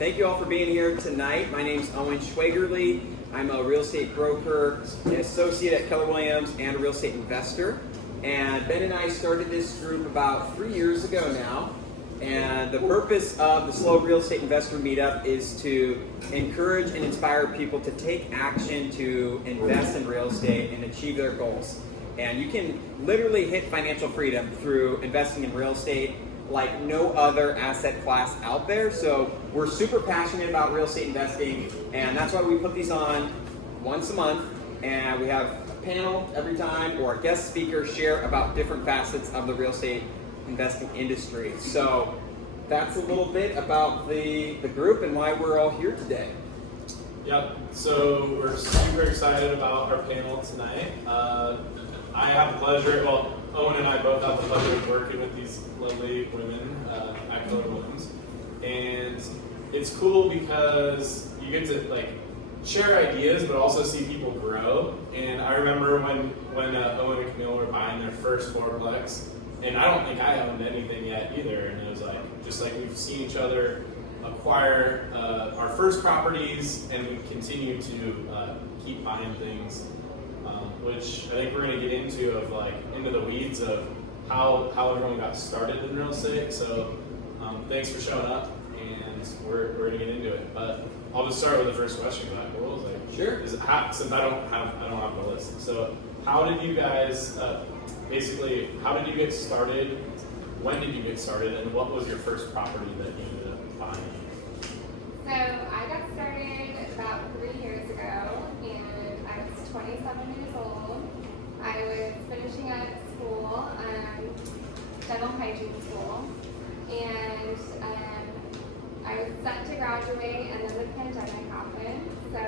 Thank you all for being here tonight. My name's Schwaegerle. I'm a real estate broker, an associate at Keller Williams, and a real estate investor. And Ben and I started this group about 3 years ago now. And the purpose of the SLO Real Estate Investor Meetup is to encourage and inspire people to take action to invest in real estate and achieve their goals. And you can literally hit financial freedom through investing in real estate like no other asset class out there. So we're super passionate about real estate investing, and that's why we put these on once a month, and we have a panel every time or a guest speaker share about different facets of the real estate investing industry. So that's a little bit about the group and why we're all here today. Yep, so we're super excited about our panel tonight. I have the pleasure, Owen and I both have the pleasure of working with these lovely women at Keller Williams. And it's cool because you get to share ideas, but also see people grow. And I remember when Owen and Camille were buying their first fourplex, and I don't think I owned anything yet either. And it was just like we've seen each other acquire our first properties, and we continue to keep buying things, which I think we're going to get into into the weeds of how everyone got started in real estate. So thanks for showing up, and we're going to get into it. But I'll just start with the first question. Sure. Since I don't have the list. So how did you guys how did you get started? When did you get started, and what was your first property that you ended up buying? So I got started about 3 years ago, and I was 27 years old. I was finishing up school, dental hygiene school, and I was set to graduate, and then the pandemic happened. So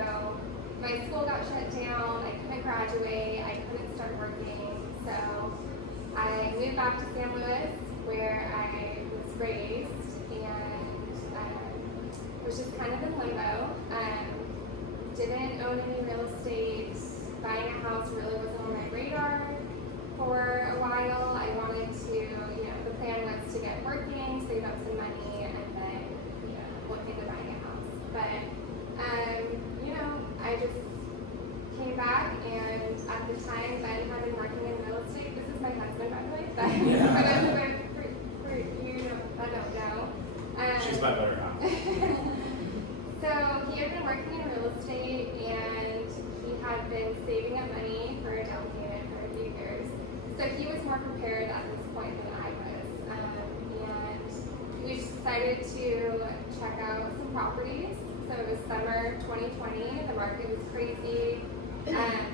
my school got shut down. I couldn't graduate. I couldn't start working. So I moved back to San Luis, where I was raised, and was just kind of in limbo. Didn't own any real estate. Buying a house really wasn't on my radar for a while. I wanted to, the plan was to get working, save up some money, and then, look into buying a house. But, I just came back, and at the time, Ben had been working in real estate. This is my husband, by the way, but for you that don't know. She's my better half. So he had been working in real estate, and he had been saving up money for a down payment for a few years. So he was more prepared at this point than I was. And we decided to check out some properties. So it was summer 2020. The market was crazy.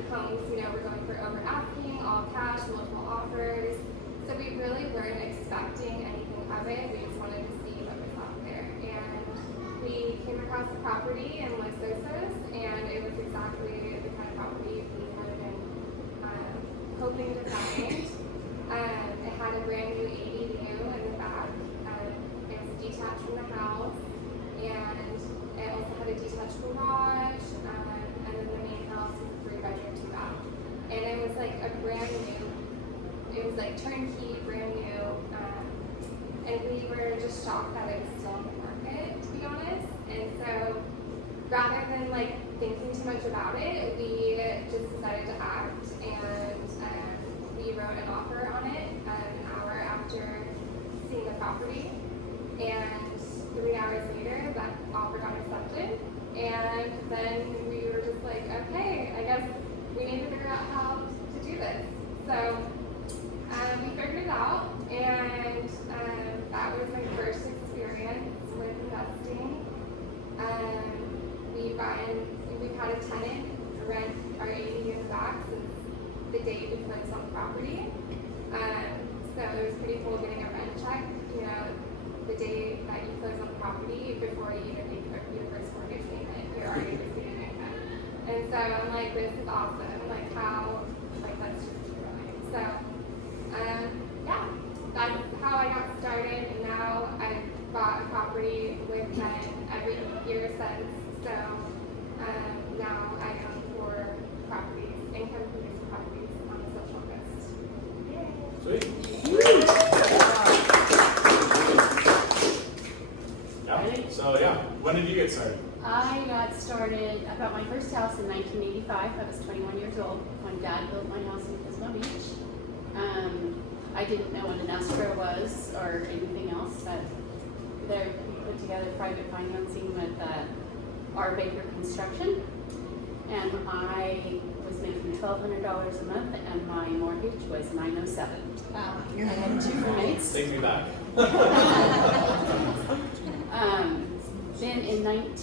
Homes, were going for over asking, all cash, multiple offers. So we really weren't expecting anything of it. We just wanted to see what was out there. And we came across a property in Los Osos, and it was exactly the kind of property we had been hoping to find. It had a brand new ADU in the back. It was detached from the house, and it also had a detached garage, and then the main house was a 3-bedroom, 2-bath. And it was a brand new, it was turnkey, brand new, and we were just shocked that it was still on the market, to be honest. And so rather than thinking too much about it, we just decided to act, and we wrote an offer on it an hour after seeing the property, and 3 hours later that offer got accepted, and then we were just okay, I guess we need to figure out how to do this. So we figured it out, and that was my first experience with investing. We've had a tenant rent our ADU in the back since the day we closed on the property. So it was pretty cool getting a rent check, the day that you close on the property before you even make your first mortgage payment. You're already receiving income. And so I'm this is awesome. How, let's just keep going. So, that's how I got started, and now I've bought a property with Ben every year since. So, now I own 4 properties, income-producing properties on the Social Coast. Sweet. Yeah. So when did you get started? I bought my first house in 1985. I was 21 years old when Dad built my house in Pismo Beach. I didn't know what an escrow was or anything else. They put together private financing with R. Baker Construction. And I was making $1,200 a month, and my mortgage was $907. Wow. I had 2 roommates. Take me back. Then in let's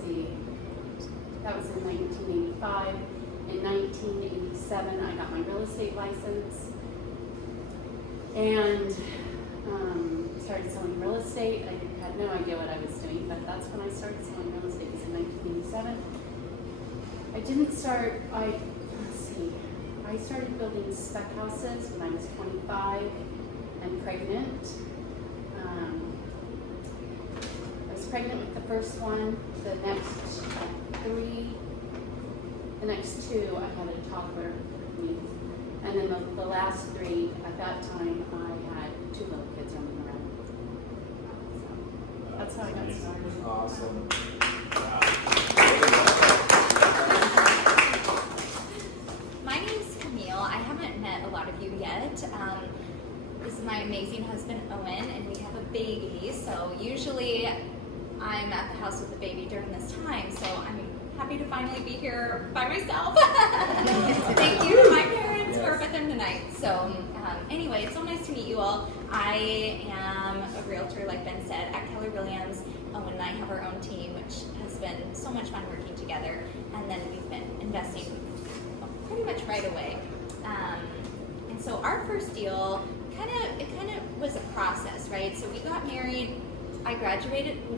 see, that was in 1985. In 1987, I got my real estate license and started selling real estate. I had no idea what I was doing, but that's when I started selling real estate. It was in 1987. I started building spec houses when I was 25 and pregnant. I was pregnant with the first one. The next 2, I had a toddler with me. And then the last 3, at that time, I had 2 little kids running around. So that's how I got started. Awesome. My name's Camille. I haven't met a lot of you yet. This is my amazing husband, Owen, and we have a baby. So usually I'm at the house with the baby during this time. So I'm happy to finally be here by myself. Thank you to my parents for with them tonight. So anyway, it's so nice to meet you all. I am a realtor, like Ben said, at Keller Williams. Owen and I have our own team, which has been so much fun working together. And then we've been investing pretty much right away. And so our first deal, it kind of was a process, right? So we got married. We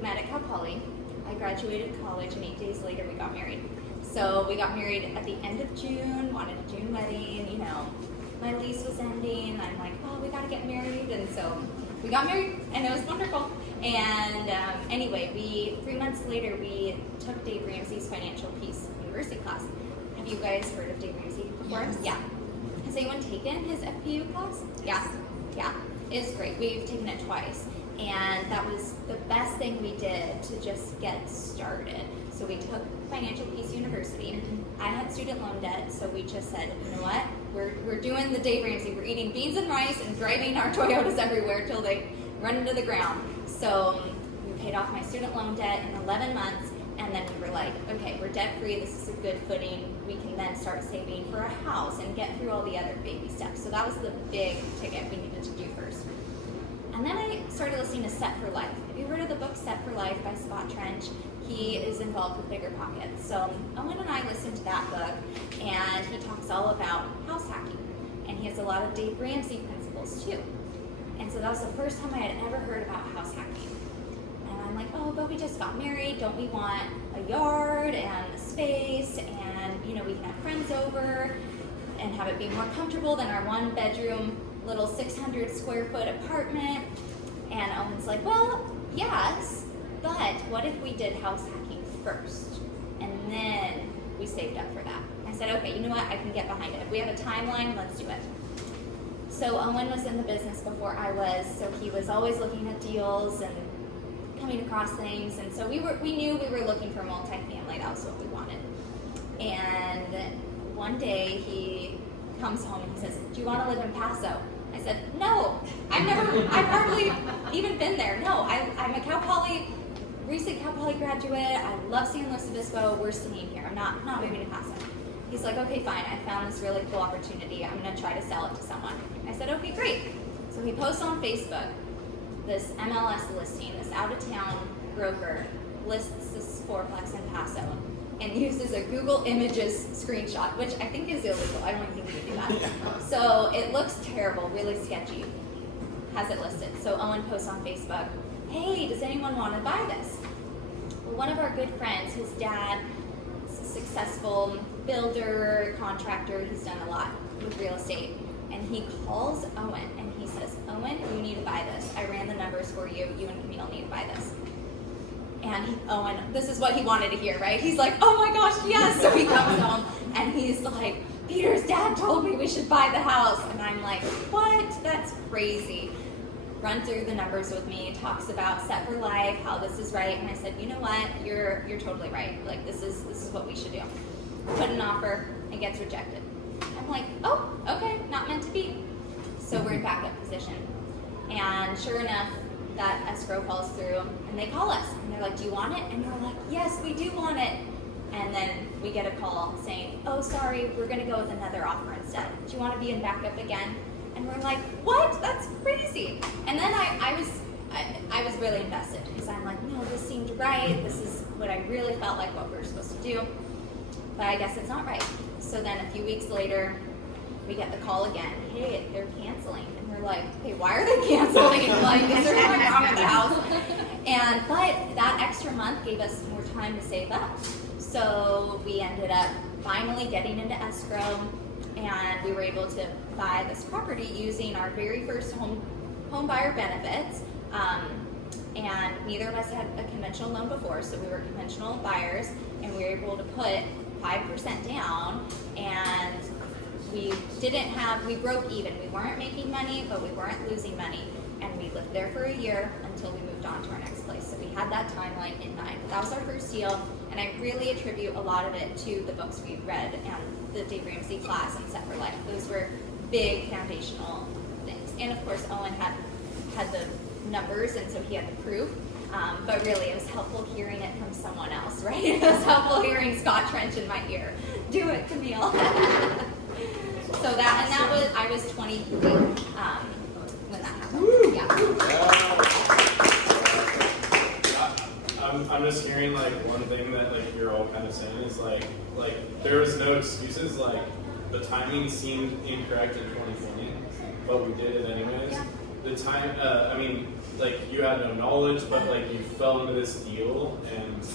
met at Cal Poly. I graduated college, and 8 days later we got married. So we got married at the end of June, wanted a June wedding, my lease was ending. I'm like, oh, we gotta get married. And so we got married, and it was wonderful. And anyway, 3 months later, we took Dave Ramsey's Financial Peace University class. Have you guys heard of Dave Ramsey before? Yes. Yeah. Has anyone taken his FPU class? Yeah. It's great. We've taken it twice. And that was the best thing we did to just get started. So we took Financial Peace University. I had student loan debt, so we just said, you know what? We're doing the Dave Ramsey. We're eating beans and rice and driving our Toyotas everywhere till they run into the ground. So we paid off my student loan debt in 11 months, and then we were like, okay, we're debt free. This is a good footing. We can then start saving for a house and get through all the other baby steps. So that was the big ticket we needed to do first. And then I started listening to Set for Life. Have you heard of the book Set for Life by Scott Trench? He is involved with Bigger Pockets. So Owen and I listened to that book, and he talks all about house hacking. And he has a lot of Dave Ramsey principles too. And so that was the first time I had ever heard about house hacking. And I'm like, oh, but we just got married. Don't we want a yard and a space, and we can have friends over and have it be more comfortable than our 1-bedroom little 600 square foot apartment? And Owen's like, well, yes, but what if we did house hacking first and then we saved up for that? I said, okay, you know what, I can get behind it. If we have a timeline, let's do it. So Owen was in the business before I was, so he was always looking at deals and coming across things, and so we knew we were looking for multifamily. That was what we wanted. And one day he comes home and he says, do you want to live in Paso? I said, no, I've hardly even been there. No, I'm a recent Cal Poly graduate. I love San Luis Obispo. We're staying here. I'm not moving to Paso. He's like, okay, fine. I found this really cool opportunity. I'm going to try to sell it to someone. I said, okay, great. So he posts on Facebook this MLS listing, this out-of-town broker lists this fourplex in Paso and uses a Google Images screenshot, which I think is illegal. I don't even think we do that. So it looks terrible, really sketchy. Has it listed. So Owen posts on Facebook, hey, does anyone want to buy this? Well, one of our good friends, his dad, is a successful builder, contractor. He's done a lot with real estate. And he calls Owen and he says, Owen, you need to buy this. I ran the numbers for you. You and Camille need to buy this. And Owen, this is what he wanted to hear, right? He's like, oh my gosh, yes. So he comes home and he's like, Peter's dad told me we should buy the house. And I'm like, what? That's crazy. run through the numbers with me, talks about set for life, how this is right, and I said, you know what, you're totally right. Like this is what we should do. Put an offer, and gets rejected. I'm like, oh, okay, not meant to be. So we're in backup position. And sure enough, that escrow falls through, and they call us, and they're like, do you want it? And we're like, yes, we do want it. And then we get a call saying, oh, sorry, we're gonna go with another offer instead. Do you want to be in backup again? And we're like, what? That's crazy. And then I was really invested, because I'm like, no, this seemed right. This is what I really felt like what we were supposed to do. But I guess it's not right. So then a few weeks later, we get the call again. Hey, they're canceling. And we're like, hey, why are they canceling? Like, is there something wrong with the house? But that extra month gave us more time to save up. So we ended up finally getting into escrow, and we were able to buy this property using our very first home buyer benefits. And neither of us had a conventional loan before, so we were conventional buyers, and we were able to put 5% down, and we broke even. We weren't making money, but we weren't losing money. And we lived there for a year until we moved on to our next place. So we had that timeline in mind. But that was our first deal, and I really attribute a lot of it to the books we read and the Dave Ramsey class and Set for Life. Those were big foundational things. And of course, Owen had the numbers, and so he had the proof. But really, it was helpful hearing it from someone else, right? It was helpful hearing Scott Trench in my ear. Do it, Camille. I was 23 when that happened. Woo. Yeah. I'm just hearing like one thing that like you're all kind of saying is like there was no excuses. Like the timing seemed incorrect in 2020, but we did it anyways. Yeah. The time, I mean, like you had no knowledge, but like you fell into this deal, and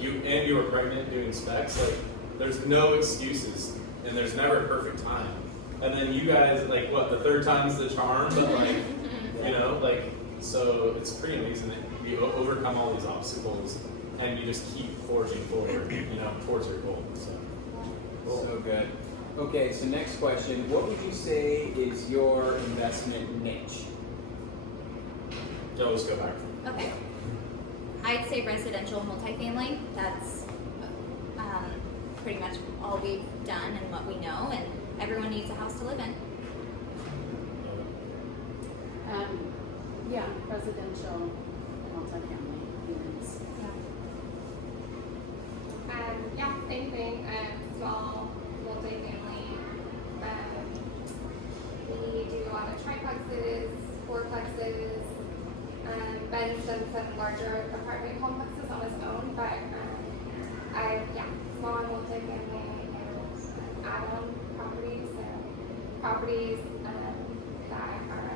you were pregnant doing specs. Like there's no excuses, and there's never a perfect time. And then you guys, like what, the third time's the charm, but like you know, like so it's pretty amazing that you overcome all these obstacles and you just keep forging forward, you know, towards your goal. So So good. Okay, so next question. What would you say is your investment niche? yeah, let's go back. Okay. I'd say residential multifamily. That's pretty much all we've done and what we know, and everyone needs a house to live in. Yeah, residential, multifamily units. Yeah, same thing. Small multifamily. We do a lot of triplexes, fourplexes. Ben's done some larger apartment complexes on his own, but small multifamily and add-on properties. So properties that are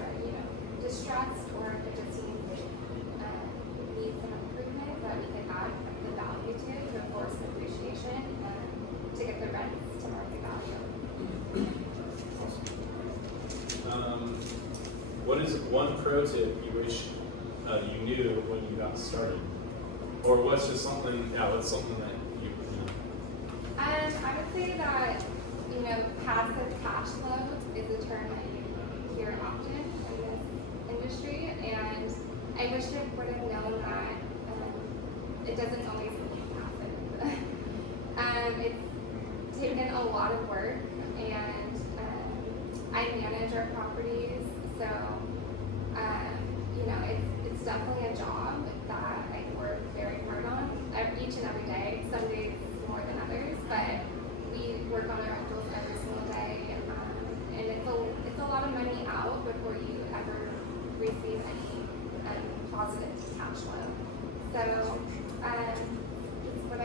distressed, or if it just needs some improvement that we can add the value to enforce appreciation to get the rents to market value. What is one pro tip you wish you knew when you got started, or what's just something? Yeah, what's something that you know? I would say that passive cash flow is a term that you hear often in this industry, and I wish I would have known that it doesn't always mean passive. It's taken a lot of work, and I manage our properties, so it's definitely a job that I work very hard on each and every day. Some days more than others, but we work on our rentals every single day, and it's a lot of money out before you ever receive any positive cash flow. So what I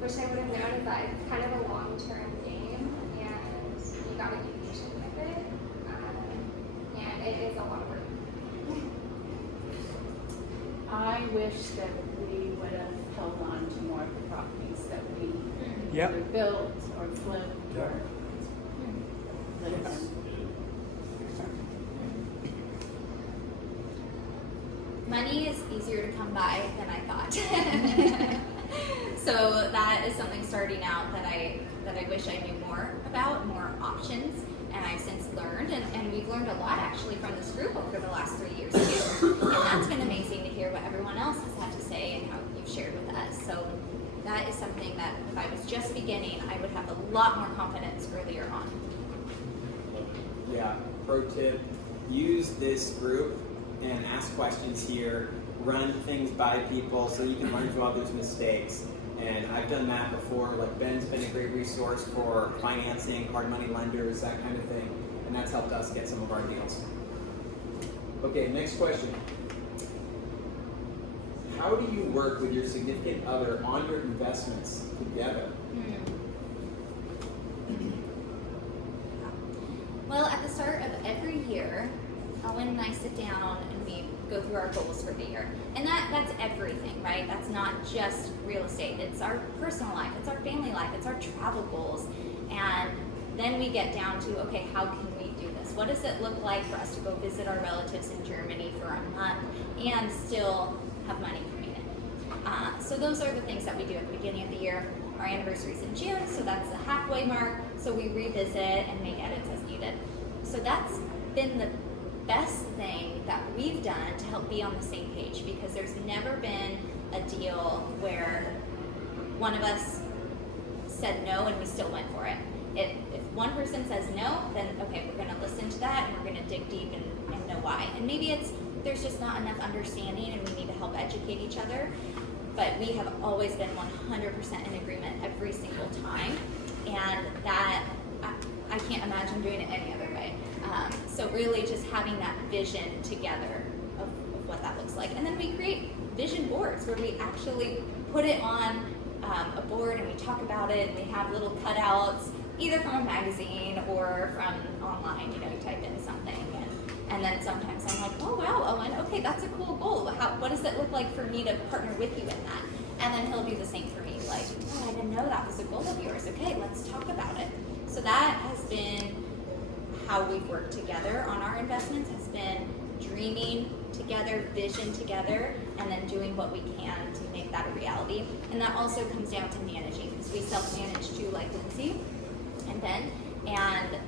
wish I would have known is that it's kind of a long-term game, and you got to be patient with it, and it is a lot of work. I wish that we would have held on to more of the properties that we Yep. either built or flipped or lived in. Money is easier to come by than I thought. So that is something starting out that I wish I knew more about, more options. and I've since learned, and we've learned a lot actually from this group over the last 3 years too. And that's been amazing to hear what everyone else has had to say and how you've shared with us. So that is something that if I was just beginning, I would have a lot more confidence earlier on. Yeah, pro tip, use this group and ask questions here, run things by people so you can learn from others' mistakes. And I've done that before, like Ben's been a great resource for financing, hard money lenders, that kind of thing. And that's helped us get some of our deals. Okay, next question. How do you work with your significant other on your investments together? Well, at the start of every year, Owen and I sit down and we go through our goals for the year. And that's everything, right? That's not just real estate. It's our personal life, it's our family life, it's our travel goals. And then we get down to, okay, how can we do this? What does it look like for us to go visit our relatives in Germany for a month and still have money coming in? So those are the things that we do at the beginning of the year. Our anniversary is in June, so that's the halfway mark. So we revisit and make edits as needed. So that's been the best thing that we've done to help be on the same page, because there's never been a deal where one of us said no and we still went for it. If one person says no, then okay, we're going to listen to that and we're going to dig deep and know why. And maybe there's just not enough understanding and we need to help educate each other. But we have always been 100% in agreement every single time, and that I can't imagine doing it any other way. So really just having that vision together of what that looks like. And then we create vision boards where we actually put it on a board and we talk about it, and we have little cutouts either from a magazine or from online. You type in something, and then sometimes I'm like, oh wow, Owen, okay, that's a cool goal. What does it look like for me to partner with you in that? And then he'll do the same for me, like, oh, I didn't know that was a goal of yours. Okay, let's talk about it. So that has been how we've worked together on our investments, has been dreaming together, vision together, and then doing what we can to make that a reality. And that also comes down to managing, because we self-manage too, like Lindsay and Ben, and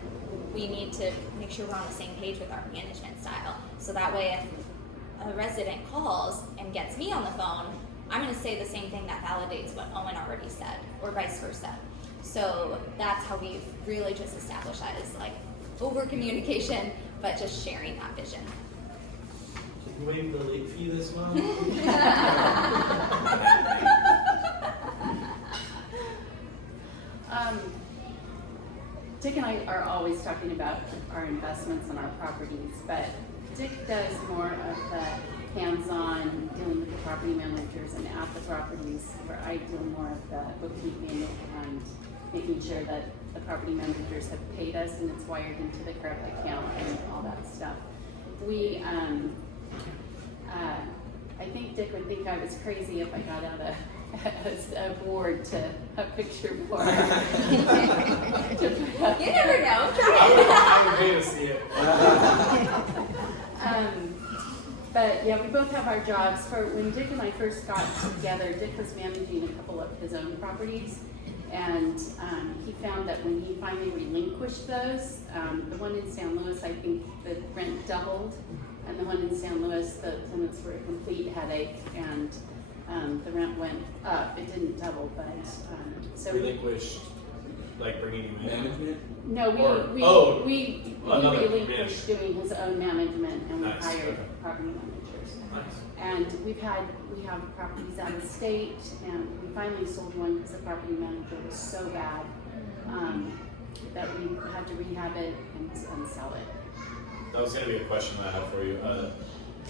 we need to make sure we're on the same page with our management style. So that way if a resident calls and gets me on the phone, I'm going to say the same thing that validates what Owen already said, or vice versa. So that's how we've really just established that, is like over communication, but just sharing that vision. Should we waive the late fee this month? Dick and I are always talking about our investments and our properties, but Dick does more of the hands-on dealing with the property managers and at the properties, where I do more of the bookkeeping and making sure that the property managers have paid us and it's wired into the correct account and all that stuff. We, I think Dick would think I was crazy if I got out a board a picture board. You never know. I would pay to see it. But yeah, we both have our jobs. For when Dick and I first got together, Dick was managing a couple of his own properties, and he found that when he finally relinquished those, the one in San Luis, I think the rent doubled, and the one in San Luis, the tenants were a complete headache, and the rent went up. It didn't double, but so Relinquished, like bringing you in? Management? no, we relinquished doing his own management, and Nice, we hired okay. property managers. Nice. And we have properties out of state, and we finally sold one because the property manager was so bad that we had to rehab it and sell it. That was going to be a question that I had for you.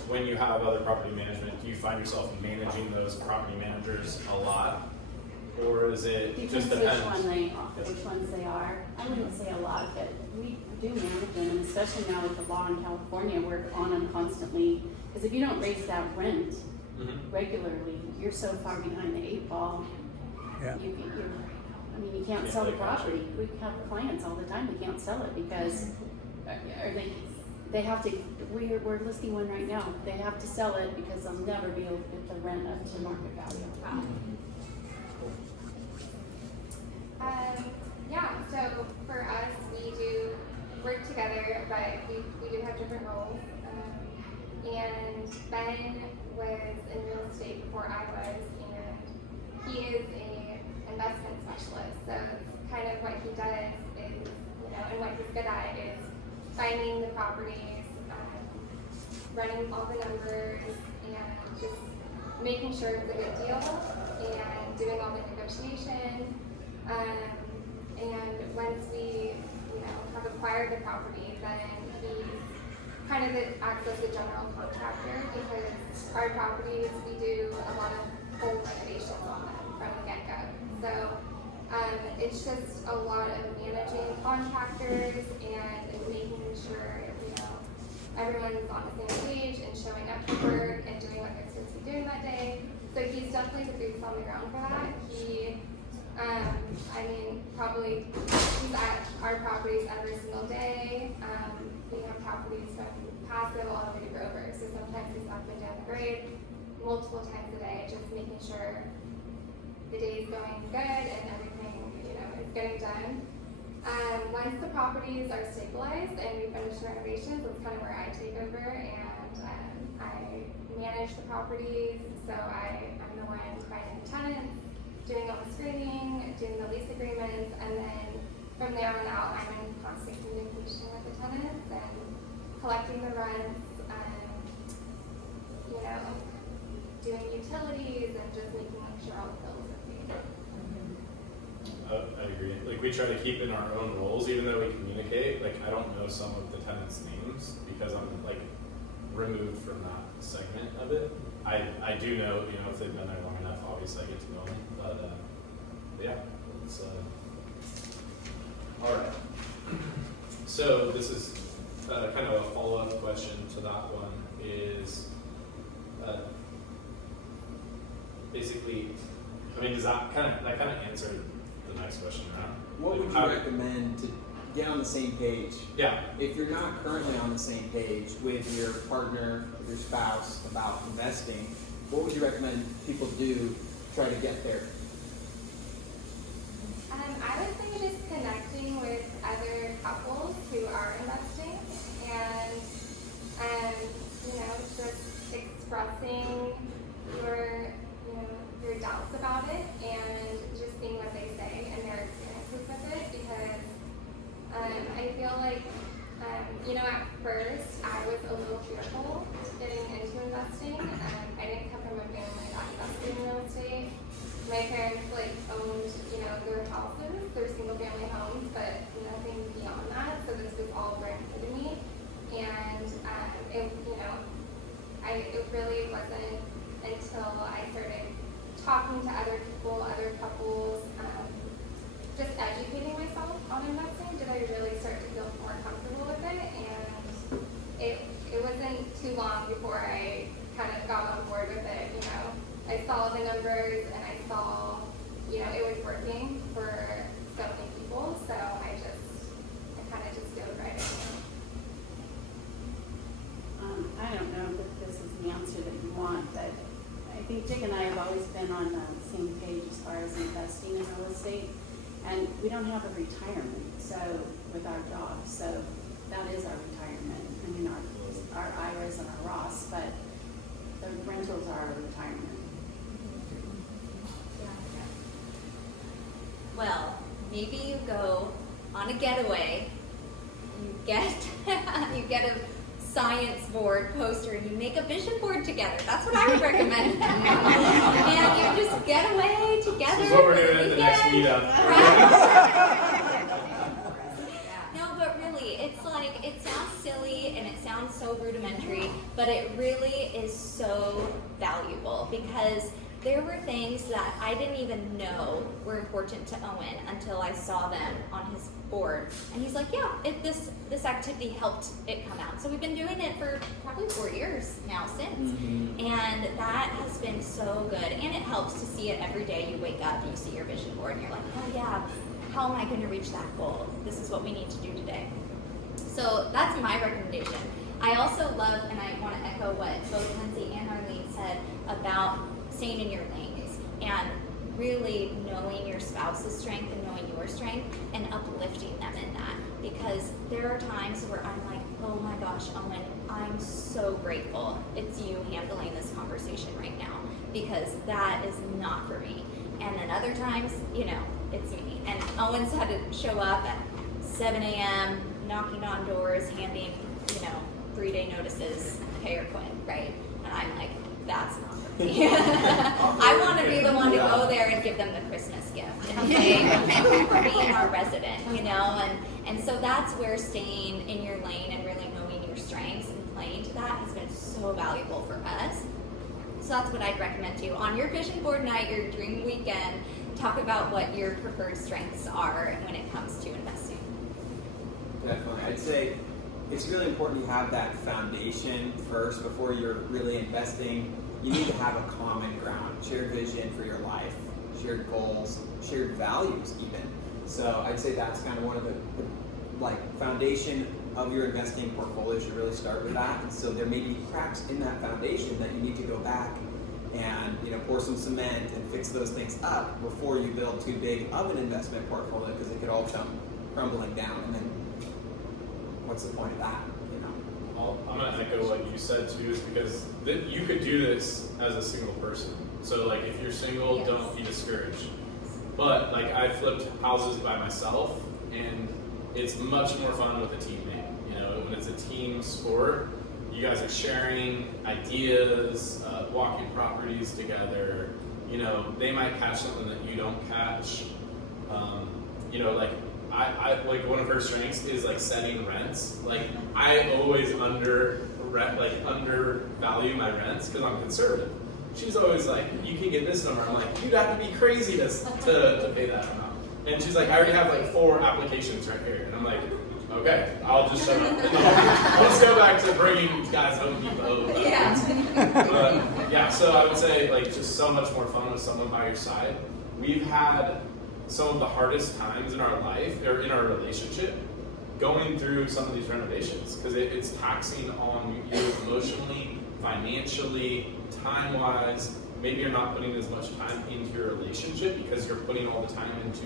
When you have other property management, do you find yourself managing those property managers a lot? Or is it just depends? Which ones they are. I wouldn't say a lot, but we do manage them, and especially now with the law in California, we're on them constantly. Because if you don't raise that rent regularly, you're so far behind the 8 ball. Yeah. You can't sell the property. We have clients all the time that can't sell it because they have to. We're listing one right now. They have to sell it because they'll never be able to get the rent up to market value. Wow. Yeah, so for us, we do work together, but we do have different roles. And Ben was in real estate before I was, and he is a investment specialist. So kind of what he does is, and what he's good at is finding the properties, running all the numbers, and just making sure it's a good deal, and doing all the negotiation. And once we, have acquired the property, then he kind of acts as a general contractor, because our properties, we do a lot of full renovations on them from the get-go. So it's just a lot of managing contractors and making sure, everyone's on the same page and showing up for work and doing what they're supposed to be doing that day. So he's definitely the boots on the ground for that. He, probably he's at our properties every single day. We have properties from Paso all the way to Grover. So sometimes he's up and down the grade multiple times a day, just making sure the day is going good and everything, is getting done. Once the properties are stabilized and we finish the renovations, that's kind of where I take over, and I manage the properties. So I'm the one finding the tenants, doing all the screening, doing the lease agreements, and then from there on out, I'm in constant communication with the tenants and collecting the rents, doing utilities and just making sure all the bills are paid. I agree. Like, we try to keep in our own roles, even though we communicate. Like, I don't know some of the tenants' names because I'm removed from that segment of it. I do know, if they've been there long enough, obviously I get to know them. But yeah, it's all right. So this is kind of a follow-up question to that one. Is basically, does that kind of answer the next question around? What would you recommend to get on the same page? Yeah. If you're not currently on the same page with your partner, with your spouse about investing, what would you recommend people do to try to get there? I would say just connecting with other couples who are investing and just expressing your doubts about it and just seeing what they say and their experiences with it, because I feel like at first I was a little fearful getting into investing. I didn't come from a family that invested in real estate. My parents owned their houses, their single family homes, but nothing beyond that. So this was all brand new to me, and it really wasn't until I started talking to other people, other couples, just educating myself on investing, did I really start to feel more comfortable with it. And it wasn't too long before I kind of got on board with it. I saw the numbers and I saw, it was working for so many people. So I kind of just dove right in. I don't know if this is the answer that you want, but I think Dick and I have always been on the same page as far as investing in real estate, and we don't have a retirement with our jobs, so that is our retirement. Our IRAs and our Roths, but the rentals are our retirement. Well, maybe you go on a getaway, you get a science board poster and you make a vision board together. That's what I would recommend. And you just get away together. This is what we're doing at the next meetup. No, but really, it sounds silly and it sounds so rudimentary, but it really is so valuable, because there were things that I didn't even know were important to Owen until I saw them on his board. And he's like, yeah, this activity helped it come out. So we've been doing it for probably 4 years now since. Mm-hmm. And that has been so good. And it helps to see it every day. You wake up and you see your vision board and you're like, oh yeah, how am I going to reach that goal? This is what we need to do today. So that's my recommendation. I also love, and I want to echo what both Lindsay and Arlene said about staying in your lanes. And really knowing your spouse's strength and knowing your strength and uplifting them in that. Because there are times where I'm like, oh my gosh, Owen, I'm so grateful it's you handling this conversation right now, because that is not for me. And then other times, it's me. And Owen's had to show up at 7 a.m., knocking on doors, handing, 3-day notices, pay or quit, right? And I'm like, that's not for me. I want to be the one to go there and give them the Christmas gift and say, thank you for being our resident, and so that's where staying in your lane and really knowing your strengths and playing to that has been so valuable for us. So that's what I'd recommend to you. On your vision board night, your dream weekend, talk about what your preferred strengths are when it comes to investing. Definitely. I'd say it's really important to have that foundation first before you're really investing. You need to have a common ground, shared vision for your life, shared goals, shared values even. So I'd say that's kind of one of the foundation of your investing portfolio should really start with that. And so there may be cracks in that foundation that you need to go back and pour some cement and fix those things up before you build too big of an investment portfolio, because it could all come crumbling down, and then what's the point of that? I'm going to echo what you said too, is because you could do this as a single person. So if you're single, Yes. don't be discouraged. But I flipped houses by myself, and it's much more fun with a teammate. When it's a team sport, you guys are sharing ideas, walking properties together. They might catch something that you don't catch. I one of her strengths is setting rents. I always undervalue my rents because I'm conservative. She's always like, you can get this number. I'm like, you'd have to be crazy to pay that amount. And she's like, I already have 4 applications right here. And I'm like, okay, I'll just shut up. Let's go back to bringing guys Home Depot. So I would say just so much more fun with someone by your side. We've had some of the hardest times in our life, or in our relationship, going through some of these renovations, because it's taxing on you emotionally, financially, time-wise. Maybe you're not putting as much time into your relationship because you're putting all the time into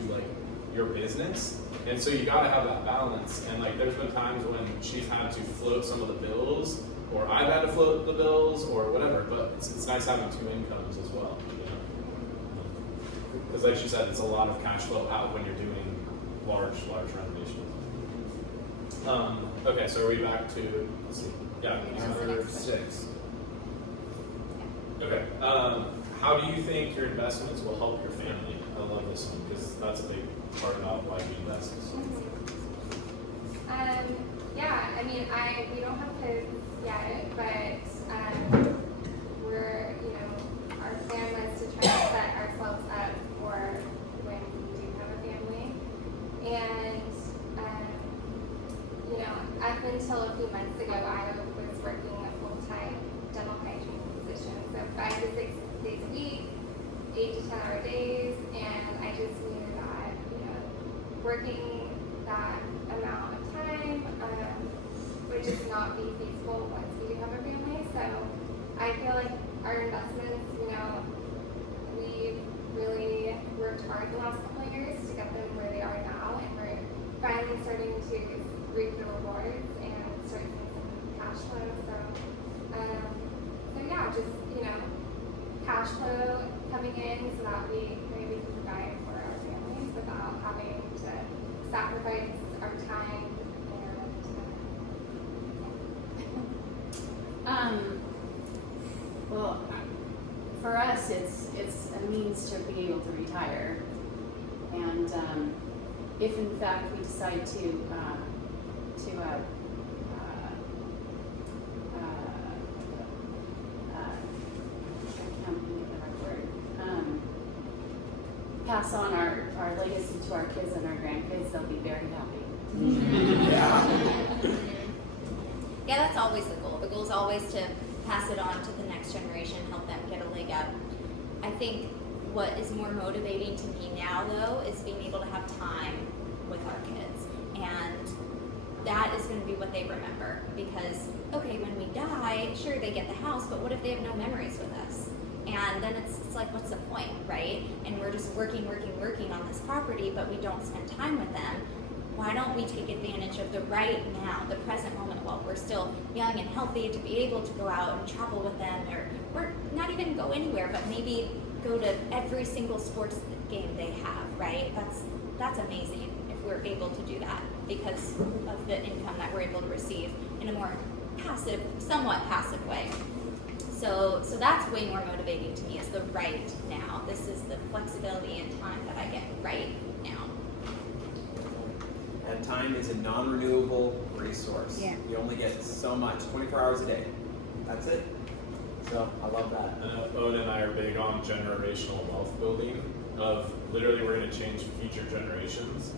your business, and so you got to have that balance. And there's been times when she's had to float some of the bills, or I've had to float the bills, or whatever. But it's nice having 2 incomes as well. Because like she said, it's a lot of cash flow out when you're doing large renovations. Okay, so are we back to, let's see, Number 6. Okay, how do you think your investments will help your family? I love this one, because that's a big part about why we invest. We don't have kids yet, but we're, our plan was to try to set ourselves up for when we do have a family. And, up until a few months ago, I was working a full-time dental hygiene position, so 5 to 6 days a week, 8 to 10-hour days, and I just knew that, working that amount of time would just not be feasible once we do have a family. So I feel like our investments, we've really worked hard the last couple of years to get them where they are now, and we're finally starting to reap the rewards and start seeing some cash flow. Cash flow coming in so that we maybe can provide for our families without having to sacrifice our time Well, for us, it's a means to be able to retire, and if in fact we decide to pass on our legacy to our kids and our grandkids, they'll be very happy. Yeah, that's always the goal. The goal is always to pass it on to the next generation, help them get a leg up. I think what is more motivating to me now, though, is being able to have time with our kids. And that is going to be what they remember. Because, okay, when we die, sure, they get the house, but what if they have no memories with us? And then it's like, what's the point, right? And we're just working on this property, but we don't spend time with them. Why don't we take advantage of the right now, the present moment, while we're still young and healthy, to be able to go out and travel with them, or not even go anywhere, but maybe go to every single sports game they have, right? That's amazing if we're able to do that because of the income that we're able to receive in a more passive, somewhat passive way. So that's way more motivating to me, is the right now. This is the flexibility and time that I get right now. And time is a non-renewable resource. Yeah. You only get so much, 24 hours a day. That's it. So I love that. Owen and I are big on generational wealth building. Of literally, we're going to change future generations.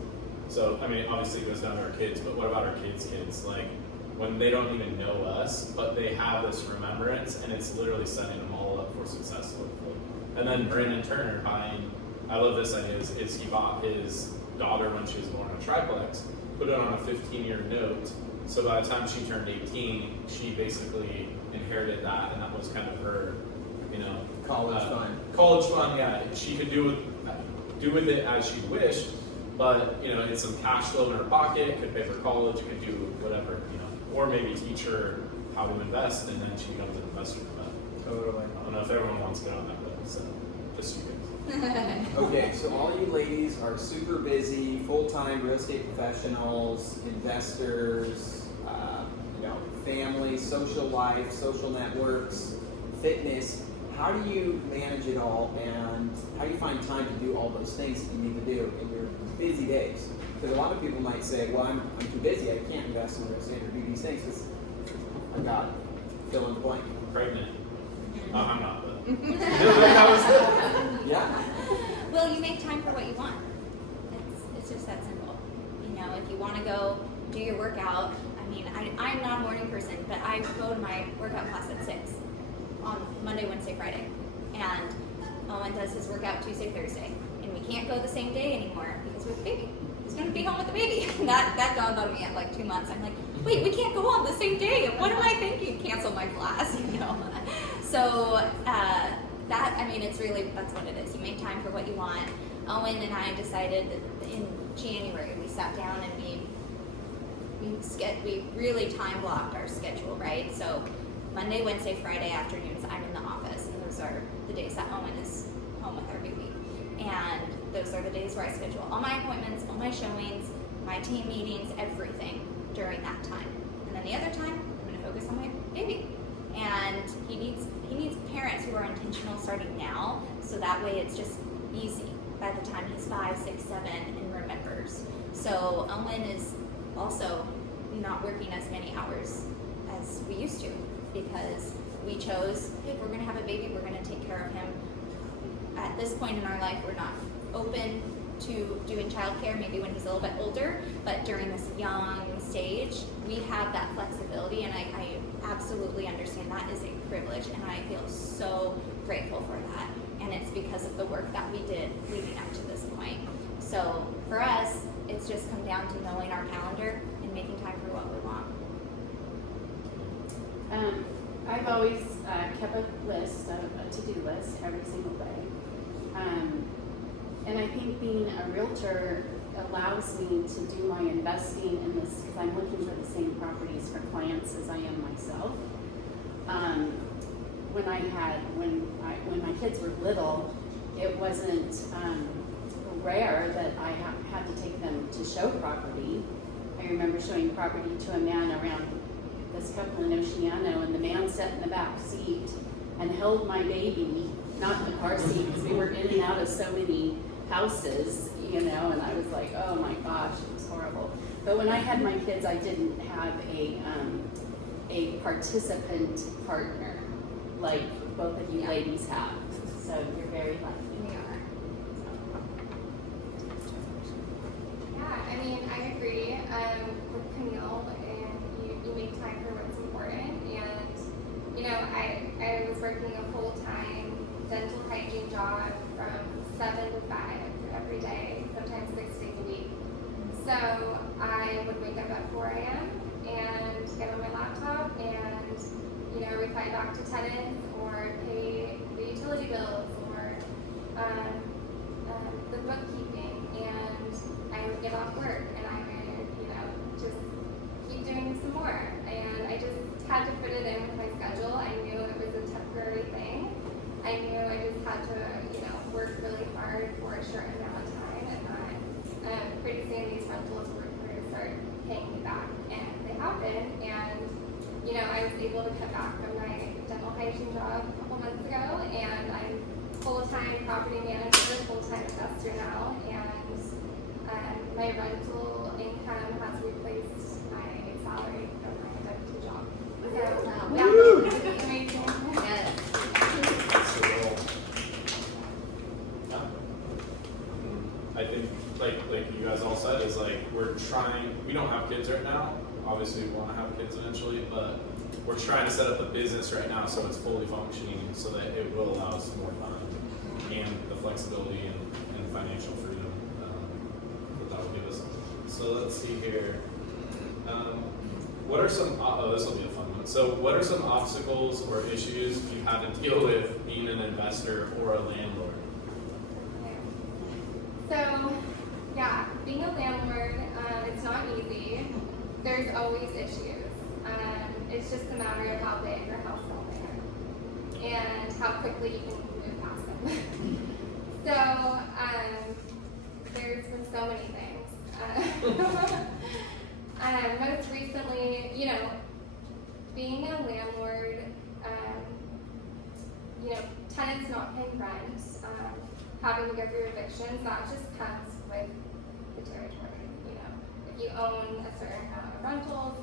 So I mean, obviously it goes down to our kids, but what about our kids' kids? Like when they don't even know us, but they have this remembrance, and it's literally setting them all up for success. And then Brandon Turner buying, I love this idea, is he bought his daughter when she was born on a triplex, put it on a 15-year note, so by the time she turned 18, she basically inherited that, and that was kind of her, College fund. College fund, yeah. She could do with it as she wished, but it's some cash flow in her pocket. It could pay for college. It could do whatever, or maybe teach her how to invest, and then she becomes an investor. But Totally. I don't know if everyone wants to get on that boat, so just you guys. Okay, so all you ladies are super busy, full-time real estate professionals, investors, family, social life, social networks, fitness. How do you manage it all, and how do you find time to do all those things that you need to do in your busy days? Because a lot of people might say, well, I'm too busy, I can't invest in real estate or do these things because I got fill in the blank. Pregnant. I'm not, but Yeah. Well, you make time for what you want. It's just that simple. If you want to go do your workout, I'm not a morning person, but I go to my workout class at 6 on Monday, Wednesday, Friday. And Owen does his workout Tuesday, Thursday. And we can't go the same day anymore because we have a baby. He's going to be home with the baby. And that dawned on me at like 2 months. I'm like, wait, we can't go on the same day. What am I thinking? Cancel my class, So it's really, that's what it is. You make time for what you want. Owen and I decided that in January, we sat down and we really time blocked our schedule, right? So Monday, Wednesday, Friday afternoons, I'm in the office, and those are the days that Owen is home with our baby. And those are the days where I schedule all my appointments, all my showings, my team meetings, everything during that time. And then the other time, I'm going to focus on my baby. And he needs parents who are intentional starting now, so that way it's just easy by the time he's 5, 6, 7 and remembers. So Owen is also not working as many hours as we used to because we chose, hey, if we're going to have a baby, we're going to take care of him. At this point in our life, we're not open to doing childcare, maybe when he's a little bit older, but during this young stage, we have that flexibility, and I absolutely understand that is a privilege, and I feel so grateful for that. And it's because of the work that we did leading up to this point. So for us, it's just come down to knowing our calendar and making time for what we want. I've always kept a list, a to-do list every single day. And I think being a realtor allows me to do my investing in this because I'm looking for the same properties for clients as I am myself. When my kids were little, it wasn't rare that I had to take them to show property. I remember showing property to a man around this couple in Oceano, and the man sat in the back seat and held my baby, not in the car seat, because we were in and out of so many houses, and I was like, oh my gosh, it was horrible. But when I had my kids, I didn't have a participant partner like both of you ladies have. So you're very lucky. We are. Yeah, I agree with Camille, and you make time for what's important. And I was working a full-time dental hygiene job from 7 to 5 every day, sometimes 6 days a week. So I would wake up at 4 a.m. and get on my laptop and reply back to tenants or pay the utilities utility bills or the bookkeeping, and I would get off work and I would, just keep doing some more. And I just had to fit it in with my schedule. I knew it was a temporary thing. I knew I just had to, work really hard for a short amount of time, and that pretty soon these rentals were going to start paying me back, and they happened. And I was able to cut back from my dental hygiene job a couple months ago, and I'm full-time property manager, full-time investor now, and my rental income has replaced my salary from my W-2 job. So, yeah, it's amazing. Yes. I think, like you guys all said, is like we're trying. We don't have kids right now. Obviously, we want to have kids eventually, but we're trying to set up the business right now so it's fully functioning, so that it will allow us more time and the flexibility and financial freedom that will give us. So let's see here. What are some? Oh, this will be a fun one. So, what are some obstacles or issues you had to deal with being an investor or a landlord? So, yeah, being a landlord, it's not easy. There's always issues. It's just a matter of how big your household is and how quickly you can move past them. So, there's been so many things. Most recently, being a landlord, tenants not paying rent, having to go through evictions, that just comes with the territory. If you own a certain amount of rentals,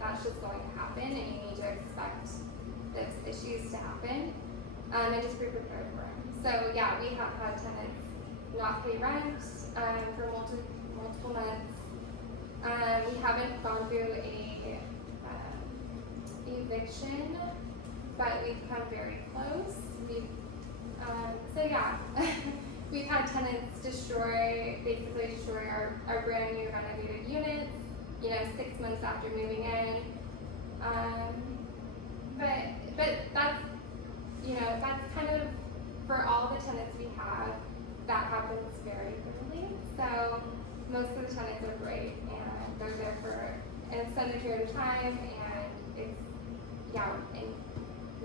that's just going to happen, and you need to expect those issues to happen, and just be prepared for them. So yeah, we have had tenants not pay rent for multiple months. We haven't gone through a eviction, but we've come very close. So yeah, we've had tenants basically destroy our brand new renovated units, 6 months after moving in. But that's, that's kind of, for all the tenants we have, that happens very rarely. So most of the tenants are great, and they're there for an extended period of time, and and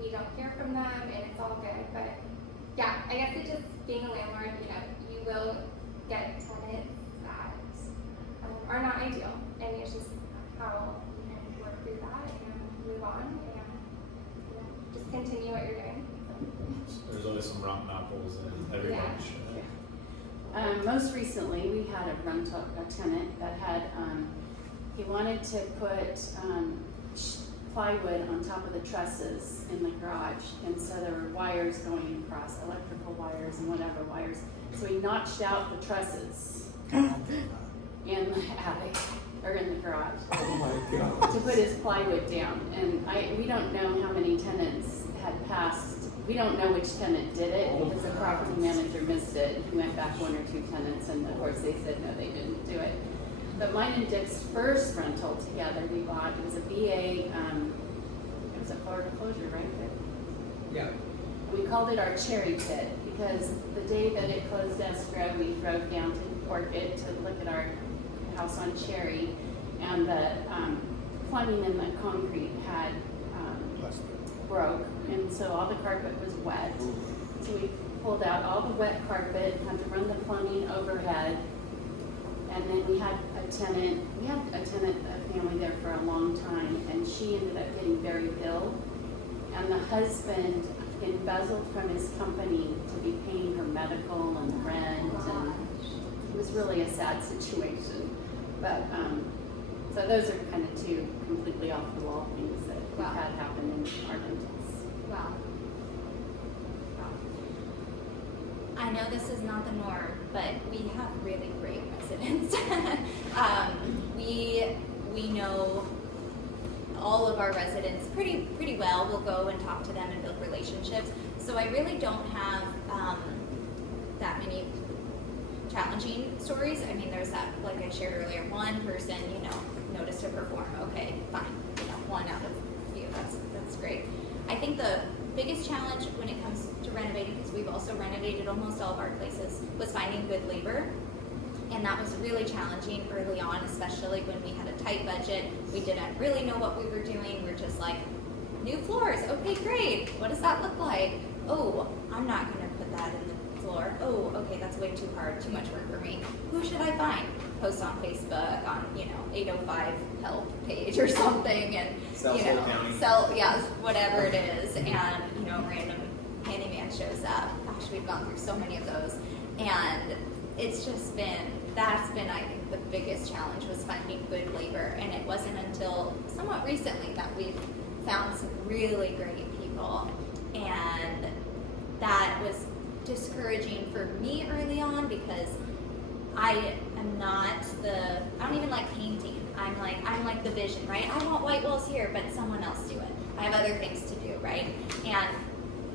we don't hear from them, and it's all good. But yeah, I guess it's just being a landlord, you will get tenants that are not ideal, and it's just how you can work through that and move on, and just continue what you're doing. There's always some rotten apples in every Yeah. bunch. Most recently, we had a tenant that had, he wanted to put plywood on top of the trusses in the garage, and so there were wires going across, electrical wires and whatever wires. So he notched out the trusses in the attic, or in the garage, to put his plywood down. And we don't know how many tenants had passed. We don't know which tenant did it, because the property manager missed it. He went back 1 or 2 tenants, and of course they said no, they didn't do it. But mine and Dick's first rental together we bought, it was a VA, it was a foreclosure, right? Yeah. We called it our cherry pit, because the day that it closed escrow, we drove down to Orchid to look at our house on Cherry, and the plumbing and the concrete had broke, and so all the carpet was wet. So we pulled out all the wet carpet, had to run the plumbing overhead, and then we had a family there for a long time, and she ended up getting very ill, and the husband embezzled from his company to be paying her medical and rent, and it was really a sad situation. But so those are kind of 2 completely off the wall things that we've had happen in our rentals. Wow. I know this is not the norm, but we have really great residents. We know all of our residents pretty well. We'll go and talk to them and build relationships. So I really don't have that many challenging stories. I mean, there's that, like I shared earlier, one person, noticed her perform. Okay, fine. 1 out of a few. That's great. I think the biggest challenge when it comes to renovating, because we've also renovated almost all of our places, was finding good labor. And that was really challenging early on, especially when we had a tight budget. We didn't really know what we were doing. We're just like, new floors, okay, great. What does that look like? Oh, I'm not gonna put that in the floor. Oh, okay, that's way too hard, too much work for me. Who should I find? Post on Facebook, on 805 help page or something, and whatever it is, and random handyman shows up. Gosh, we've gone through so many of those, and it's just that's been I think the biggest challenge, was finding good labor. And it wasn't until somewhat recently that we've found some really great people, and that was discouraging for me early on, because I don't even like painting. I'm like the vision, right? I want white walls here, but someone else do it. I have other things to do, right? And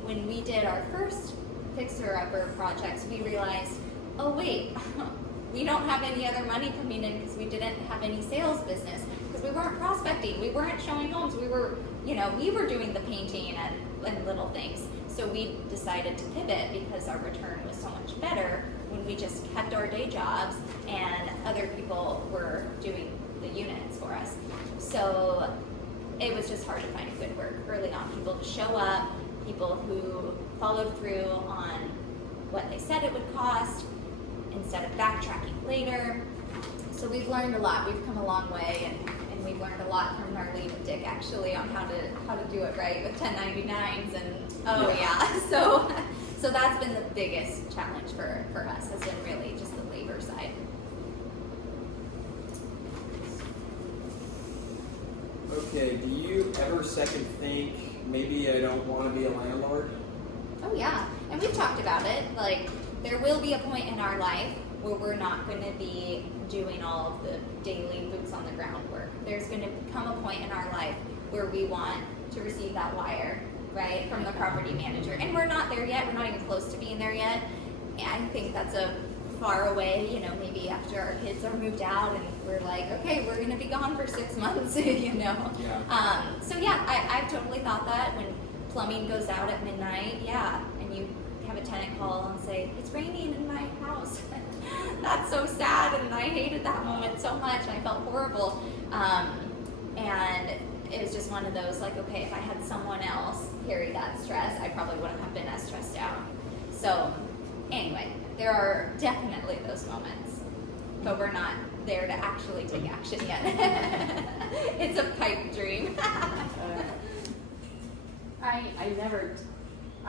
when we did our first fixer-upper projects, we realized, oh wait, we don't have any other money coming in because we didn't have any sales business, because we weren't prospecting, we weren't showing homes, we were doing the painting and little things. So we decided to pivot, because our return was so much better when we just kept our day jobs and other people were doing the units for us. So it was just hard to find good work early on. People to show up, people who followed through on what they said it would cost instead of backtracking later. So we've learned a lot. We've come a long way, and we've learned a lot from Marlene and Dick actually on how to do it right with 1099s and So that's been the biggest challenge for us, has been really just the labor side. Okay, do you ever second think, maybe I don't want to be a landlord? Oh yeah, and we've talked about it. Like, there will be a point in our life where we're not going to be doing all of the daily boots on the ground work. There's going to come a point in our life where we want to receive that wire, right, from the property manager. And we're not there yet. We're not even close to being there yet. And I think that's a far away, maybe after our kids are moved out and we're like, okay, we're going to be gone for 6 months, Yeah. So yeah, I've totally thought that when plumbing goes out at midnight, and you have a tenant call and say, it's raining in my house. That's so sad, and I hated that moment so much, and I felt horrible. And it was just one of those, like, okay, if I had someone else carry that stress, I probably wouldn't have been as stressed out. So anyway, there are definitely those moments, but we're not there to actually take action yet. It's a pipe dream.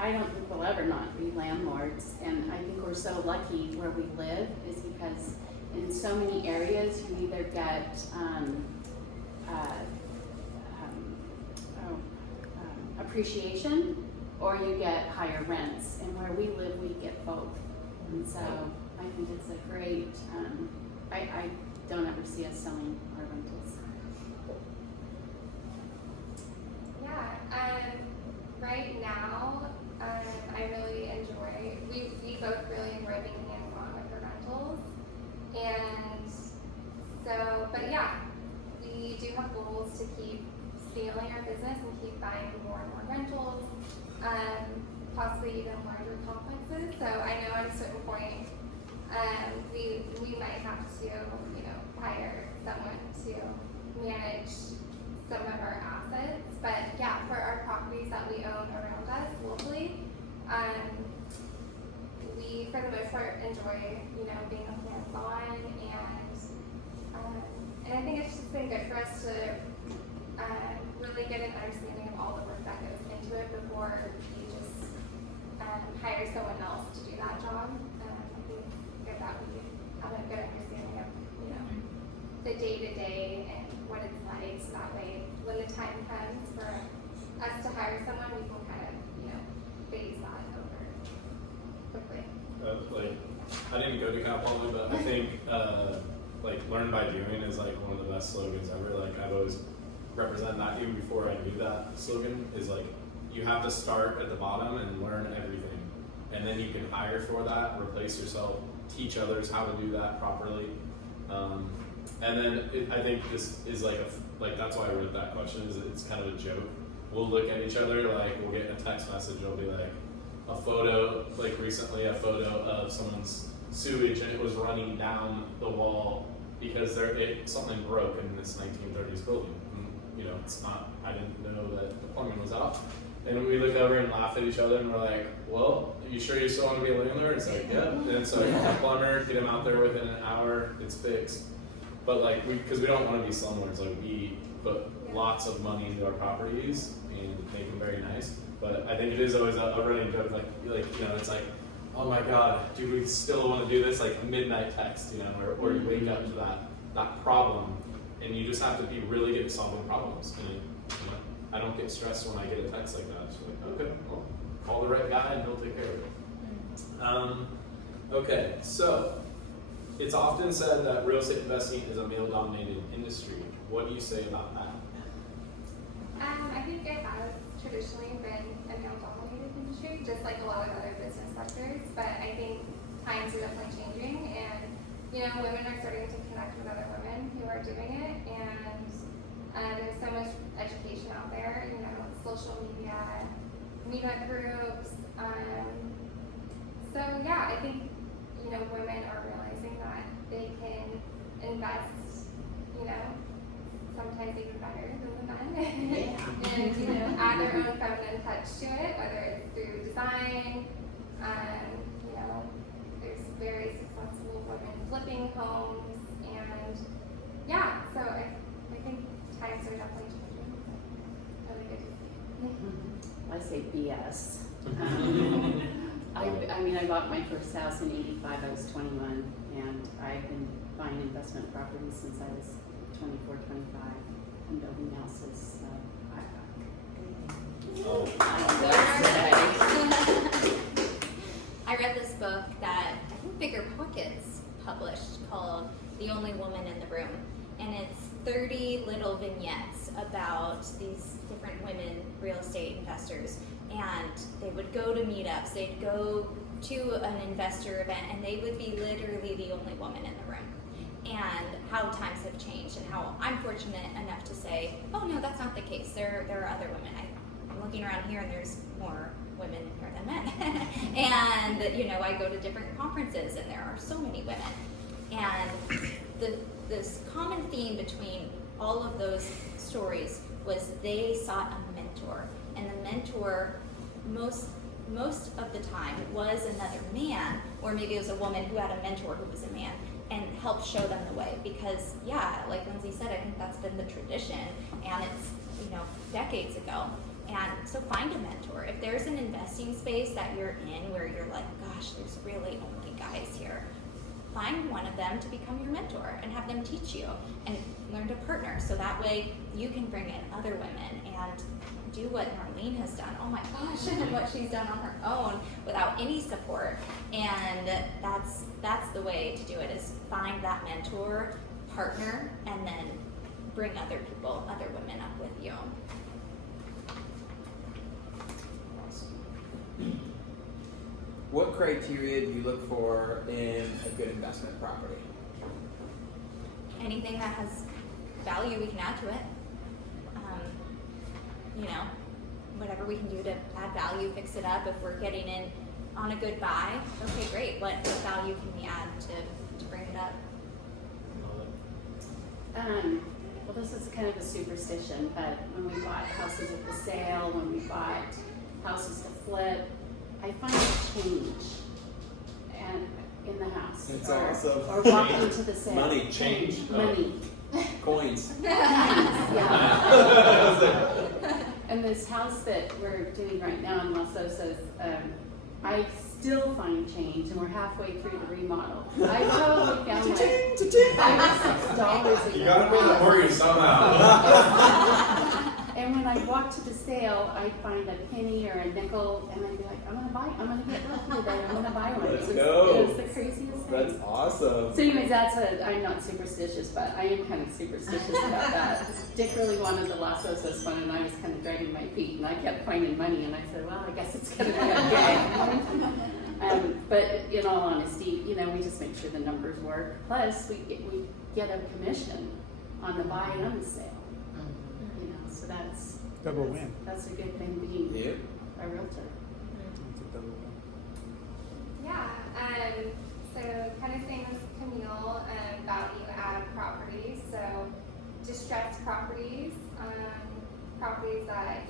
I don't think we'll ever not be landlords, and I think we're so lucky where we live, is because in so many areas you either get appreciation or you get higher rents, and where we live we get both. And so I think it's a great, I don't ever see us selling our rentals. Yeah, right now, I really enjoy, we both really enjoy being hands-on with the rentals. And so, but yeah, we do have goals to keep scaling our business and keep buying more and more rentals, possibly even larger complexes. So I know at a certain point, we might have to, hire someone to manage some of our assets. But yeah, for our properties that we own around us locally, we for the most part enjoy, being hands-on, and I think it's just been good for us to really get an understanding of all the work that goes into it before we just hire someone else to do that job. I think good that we have a good understanding of, the day-to-day and what it's like, so that way when the time comes for us to hire someone, we can kind of, phase that over quickly. I didn't go to Cal Poly, but I think learn by doing is like one of the best slogans ever. Like, I've always represented that even before I knew that slogan, is like, you have to start at the bottom and learn everything, and then you can hire for that, replace yourself, teach others how to do that properly. And then I think this is like that's why I wrote that question, is it's kind of a joke, we'll look at each other, like we'll get a text message, it'll be like a photo, like recently a photo of someone's sewage and it was running down the wall because something broke in this 1930s building. And, you know, it's not, I didn't know that the plumbing was out. And we look over and laugh at each other and we're like, well, are you sure you still want to be a landlord? It's like, yeah. And so a plumber, get him out there within an hour, it's fixed. But like, because we don't want to be slumlords, like we put lots of money into our properties and make them very nice. But I think it is always a running joke, like you know, it's like, oh my God, do we still want to do this? Like a midnight text, you know, or you wake up to that problem, and you just have to be really good at solving problems. And you know, I don't get stressed when I get a text like that. It's like, okay, well, call the right guy and he'll take care of it. Okay, so it's often said that real estate investing is a male-dominated industry. What do you say about that? I think it has traditionally been a male-dominated industry, just like a lot of other business sectors. But I think times are definitely changing, and you know, women are starting to connect with other women who are doing it, and there's so much education out there. You know, social media, meetup groups. So yeah, I think you know, women are realizing that they can invest. You know, sometimes even better than the men, and you know, add their own feminine touch to it, whether it's through design. You know, there's very successful women flipping homes, and yeah, so I think times are definitely changing. Really good to see. I say BS. I mean, I bought my first house in '85. I was 21, and I've been buying investment properties since I was 24, 25, and building houses. I read this book that I think Bigger Pockets published called The Only Woman in the Room. And it's 30 little vignettes about these different women real estate investors. And they would go to meetups, they'd go to an investor event, and they would be literally the only woman in the room. And how times have changed, and how I'm fortunate enough to say, oh no, that's not the case. There are other women. I'm looking around here and there's more women in here than men. And you know, I go to different conferences and there are so many women. And this common theme between all of those stories was they sought a mentor. And the mentor most of the time was another man, or maybe it was a woman who had a mentor who was a man, and help show them the way. Because yeah, like Lindsay said, I think that's been the tradition, and it's, you know, decades ago. And so find a mentor. If there's an investing space that you're in where you're like, gosh, there's really only guys here, find one of them to become your mentor and have them teach you and learn to partner. So that way you can bring in other women and do what Marlene has done. Oh my gosh, and what she's done on her own without any support. And that's the way to do it, is find that mentor, partner, and then bring other people, other women up with you. What criteria do you look for in a good investment property? Anything that has value, we can add to it. You know, whatever we can do to add value, fix it up. If we're getting in on a good buy, okay, great. What value can we add to bring it up? Well, this is kind of a superstition, but when we bought houses at the sale, when we bought houses to flip, I find a change and in the house. It's awesome. Or walking to the sale. Money. Change? Money. Coins. Yeah. And this house that we're doing right now in Los Osos, I still find change, and we're halfway through the remodel. I probably found like $5 or $6 in You gotta pay the mortgage somehow. And when I walk to the sale, I'd find a penny or a nickel, and I'd be like, I'm gonna get lucky today, I'm gonna buy one. Let's It go. was the craziest thing. That's awesome. So anyways, I'm not superstitious, but I am kind of superstitious about that. Dick really wanted the Los Osos one, and I was kind of dragging my feet, and I kept finding money, and I said, well, I guess it's gonna be okay. But in all honesty, you know, we just make sure the numbers work. Plus, we get a commission on the buy and the sale. You know, so Double win. That's a good thing being Yep. a realtor. It's a double win. Yeah, so kind of same as Camille, value add properties. So distressed properties, properties that,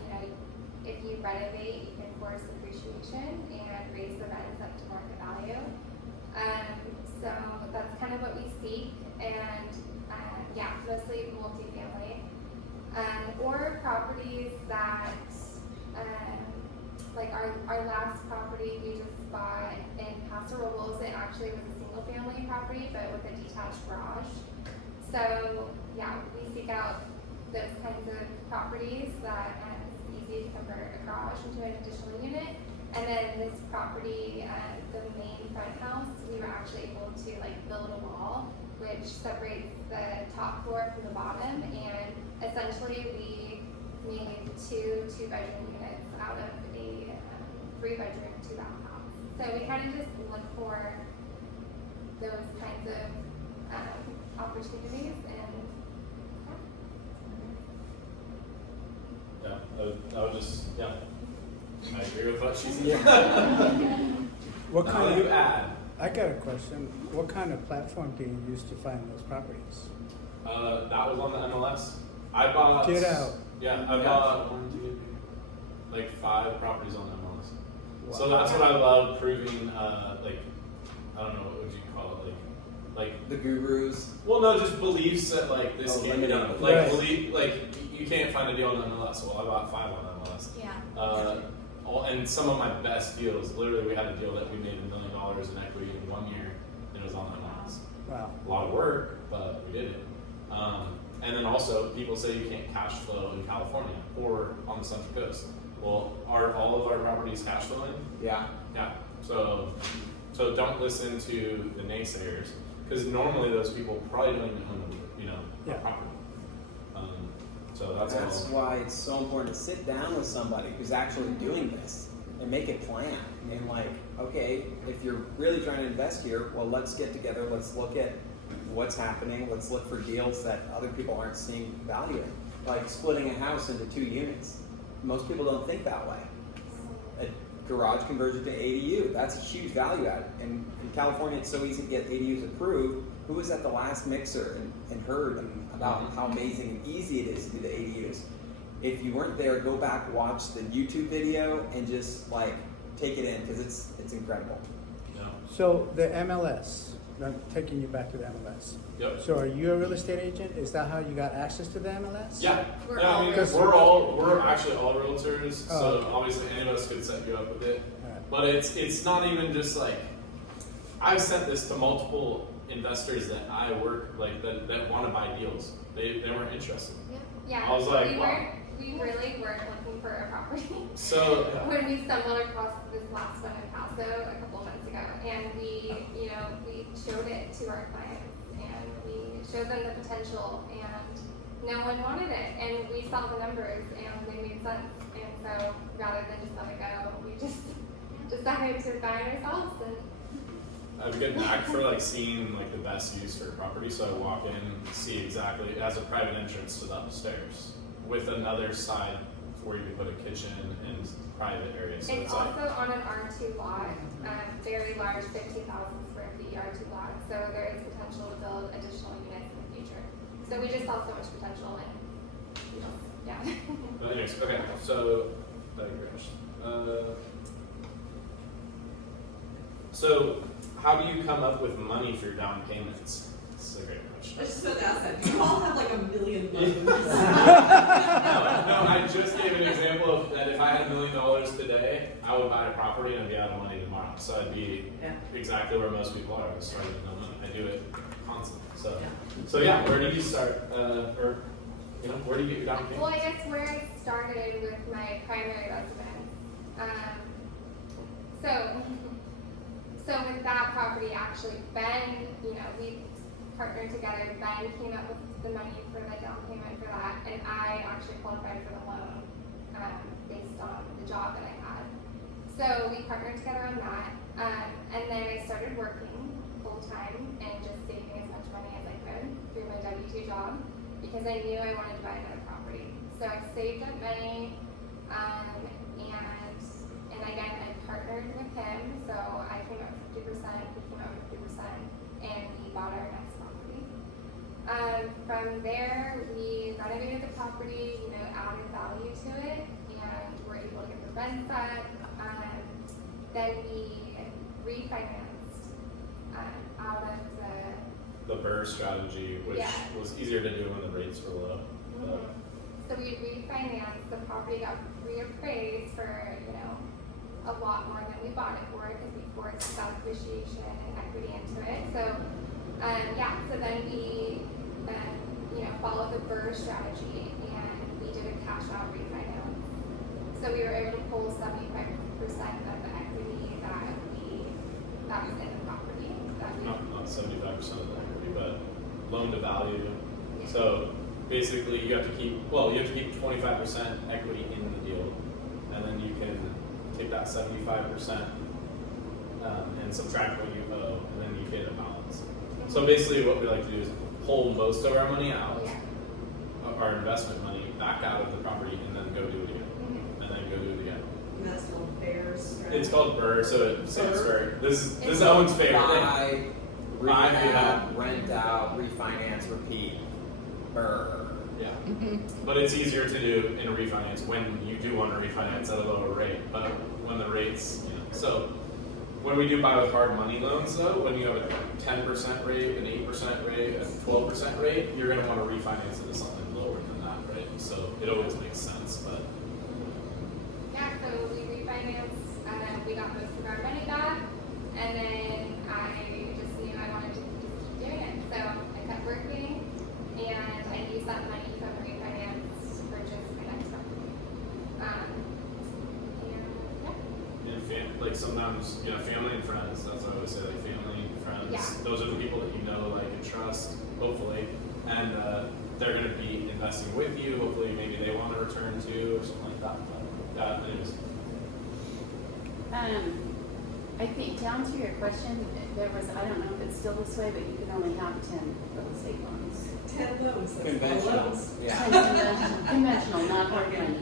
if you renovate, you can force appreciation and raise the rents up to market value. So that's kind of what we seek, and mostly multifamily. Or properties that, like our last property we just bought in Paso Robles, it actually was a single family property but with a detached garage. So we seek out those kinds of properties that it's easy to convert a garage into an additional unit. And then this property, the main front house, we were actually able to build a wall which separates the top floor from the bottom, and essentially we made two bedroom units out of a 3-bedroom, 2-bath house. So we kind of just look for those kinds of opportunities, and I would just, I agree with what she said. What How kind do you of, add? I got a question. What kind of platform do you use to find those properties? That was on the MLS. I bought. Get out. Yeah, I bought 1, 2, 3, 5 properties on the MLS. So Wow. that's what I love proving. I don't know, what would you call it? Like The gurus. well, no, just beliefs that this Oh, can't be done. limiting. Like Right. believe, you can't find a deal on the MLS. Well, I bought 5 on the MLS. Yeah. And some of my best deals. Literally, we had a deal that we made $1 million in equity in 1 year, and it was on the MLS. Wow. A lot of work, but we did it. And then also, people say you can't cash flow in California or on the Central Coast. Well, are all of our properties cash flowing? Yeah. Yeah. So don't listen to the naysayers, because normally those people probably don't even own Yeah. a property. So that's all. why it's so important to sit down with somebody who's actually doing this and make a plan. And okay, if you're really trying to invest here, well, let's get together. Let's look at what's happening. Let's look for deals that other people aren't seeing value in, like splitting a house into 2 units. Most people don't think that way. A garage conversion to ADU, that's a huge value add. And in California, it's so easy to get ADUs approved. Who was at the last mixer and heard about how amazing and easy it is to do the ADUs? If you weren't there, go back, watch the YouTube video, and just take it in, because it's incredible. Yeah. So the MLS, I'm taking you back to the MLS. Yep. So are you a real estate agent? Is that how you got access to the MLS? Yeah. We're Yeah, all I mean, realtors. we're actually all realtors, Oh, so okay. obviously any of us could set you up with it. Alright. But it's not even just I've sent this to multiple investors that I work that want to buy deals. They weren't interested. yeah, I was like, we wow. we really weren't looking for a property. So When we stumbled across this last one in Paso a couple months ago, and we showed it to our clients, and we showed them the potential, and no one wanted it, and we saw the numbers, and they made sense, and so rather than just let it go, we just decided to buy it ourselves. And I have a good knack for seeing the best use for a property. So I walk in, see exactly, it has a private entrance to the upstairs with another side where you can put a kitchen and private areas. So it's also on an R2 lot, very large, 50,000 square feet R2 lot, so there is potential to build additional units in the future. So we just saw so much potential, and yeah. But anyways, okay, so so how do you come up with money for down payments? This is a great question. I was just about to ask that. You all have $1 million bucks. No, I just gave an example of that if I had $1 million today, I would buy a property and I'd be out of money tomorrow. So I'd be exactly where most people are. I started with no money. I do it constantly. So where do you start? Where do you get your down payment? Well, I guess where I started with my primary residence. So with that property, actually, Ben, we partnered together. Ben came up with the money for the down payment for that, and I actually qualified for the loan based on the job that I had. So we partnered together on that, and then I started working full time and just saving as much money as I could through my W-2 job, because I knew I wanted to buy another property. So I saved up money, and again, I partnered with him. So I came up with 50%, he came up with 50%, and we bought our next property. From there, we renovated the property, added value to it, and were able to get the rent up. Then we refinanced out of The BRRRR strategy, which Yeah. was easier to do when the rates were low. So we refinanced, the property got reappraised for, a lot more than we bought it for, because we forced some appreciation and equity into it. So, so then we, followed the BRRRR strategy, and we did a cash out refinance. So we were able to pull 75% of the equity that was in the property. Not 75% of the equity, but loan to value. Yeah. So basically, you have to keep 25% equity in the deal, and then you can take that 75% and subtract what you owe, and then you get a balance. So basically, what we like to do is pull most of our money out, our investment money back out of the property, and then go do it again, and then go do it again. And that's called Bears. It's called BRRRR, so it stands for this It's is Owen's favorite thing. Buy, rehab, rent out, refinance, repeat. BRRRR. Yeah, but it's easier to do in a refinance when you do want to refinance at a lower rate. But when the rates, so when we do buy with hard money loans, though, when you have a 10% rate, an 8% rate, a 12% rate, you're going to want to refinance into something lower than that, right? So it always makes sense, but. Yeah, so we refinanced, we got most of our money back, and then I just knew I wanted to just keep doing it. So I kept working, and I used that money from the refinance to purchase my next property. Like sometimes, family and friends, that's what I always say, like family and friends, Yeah. those are the people that you know, like, and trust, hopefully, and they're going to be investing with you, hopefully maybe they want to return to, or something like that, but anyways. I think down to your question, there was, I don't know if it's still this way, but you can only have 10 real estate loans. 10 loans. That's Conventional. loans. Yeah. 10 conventional, not hard money.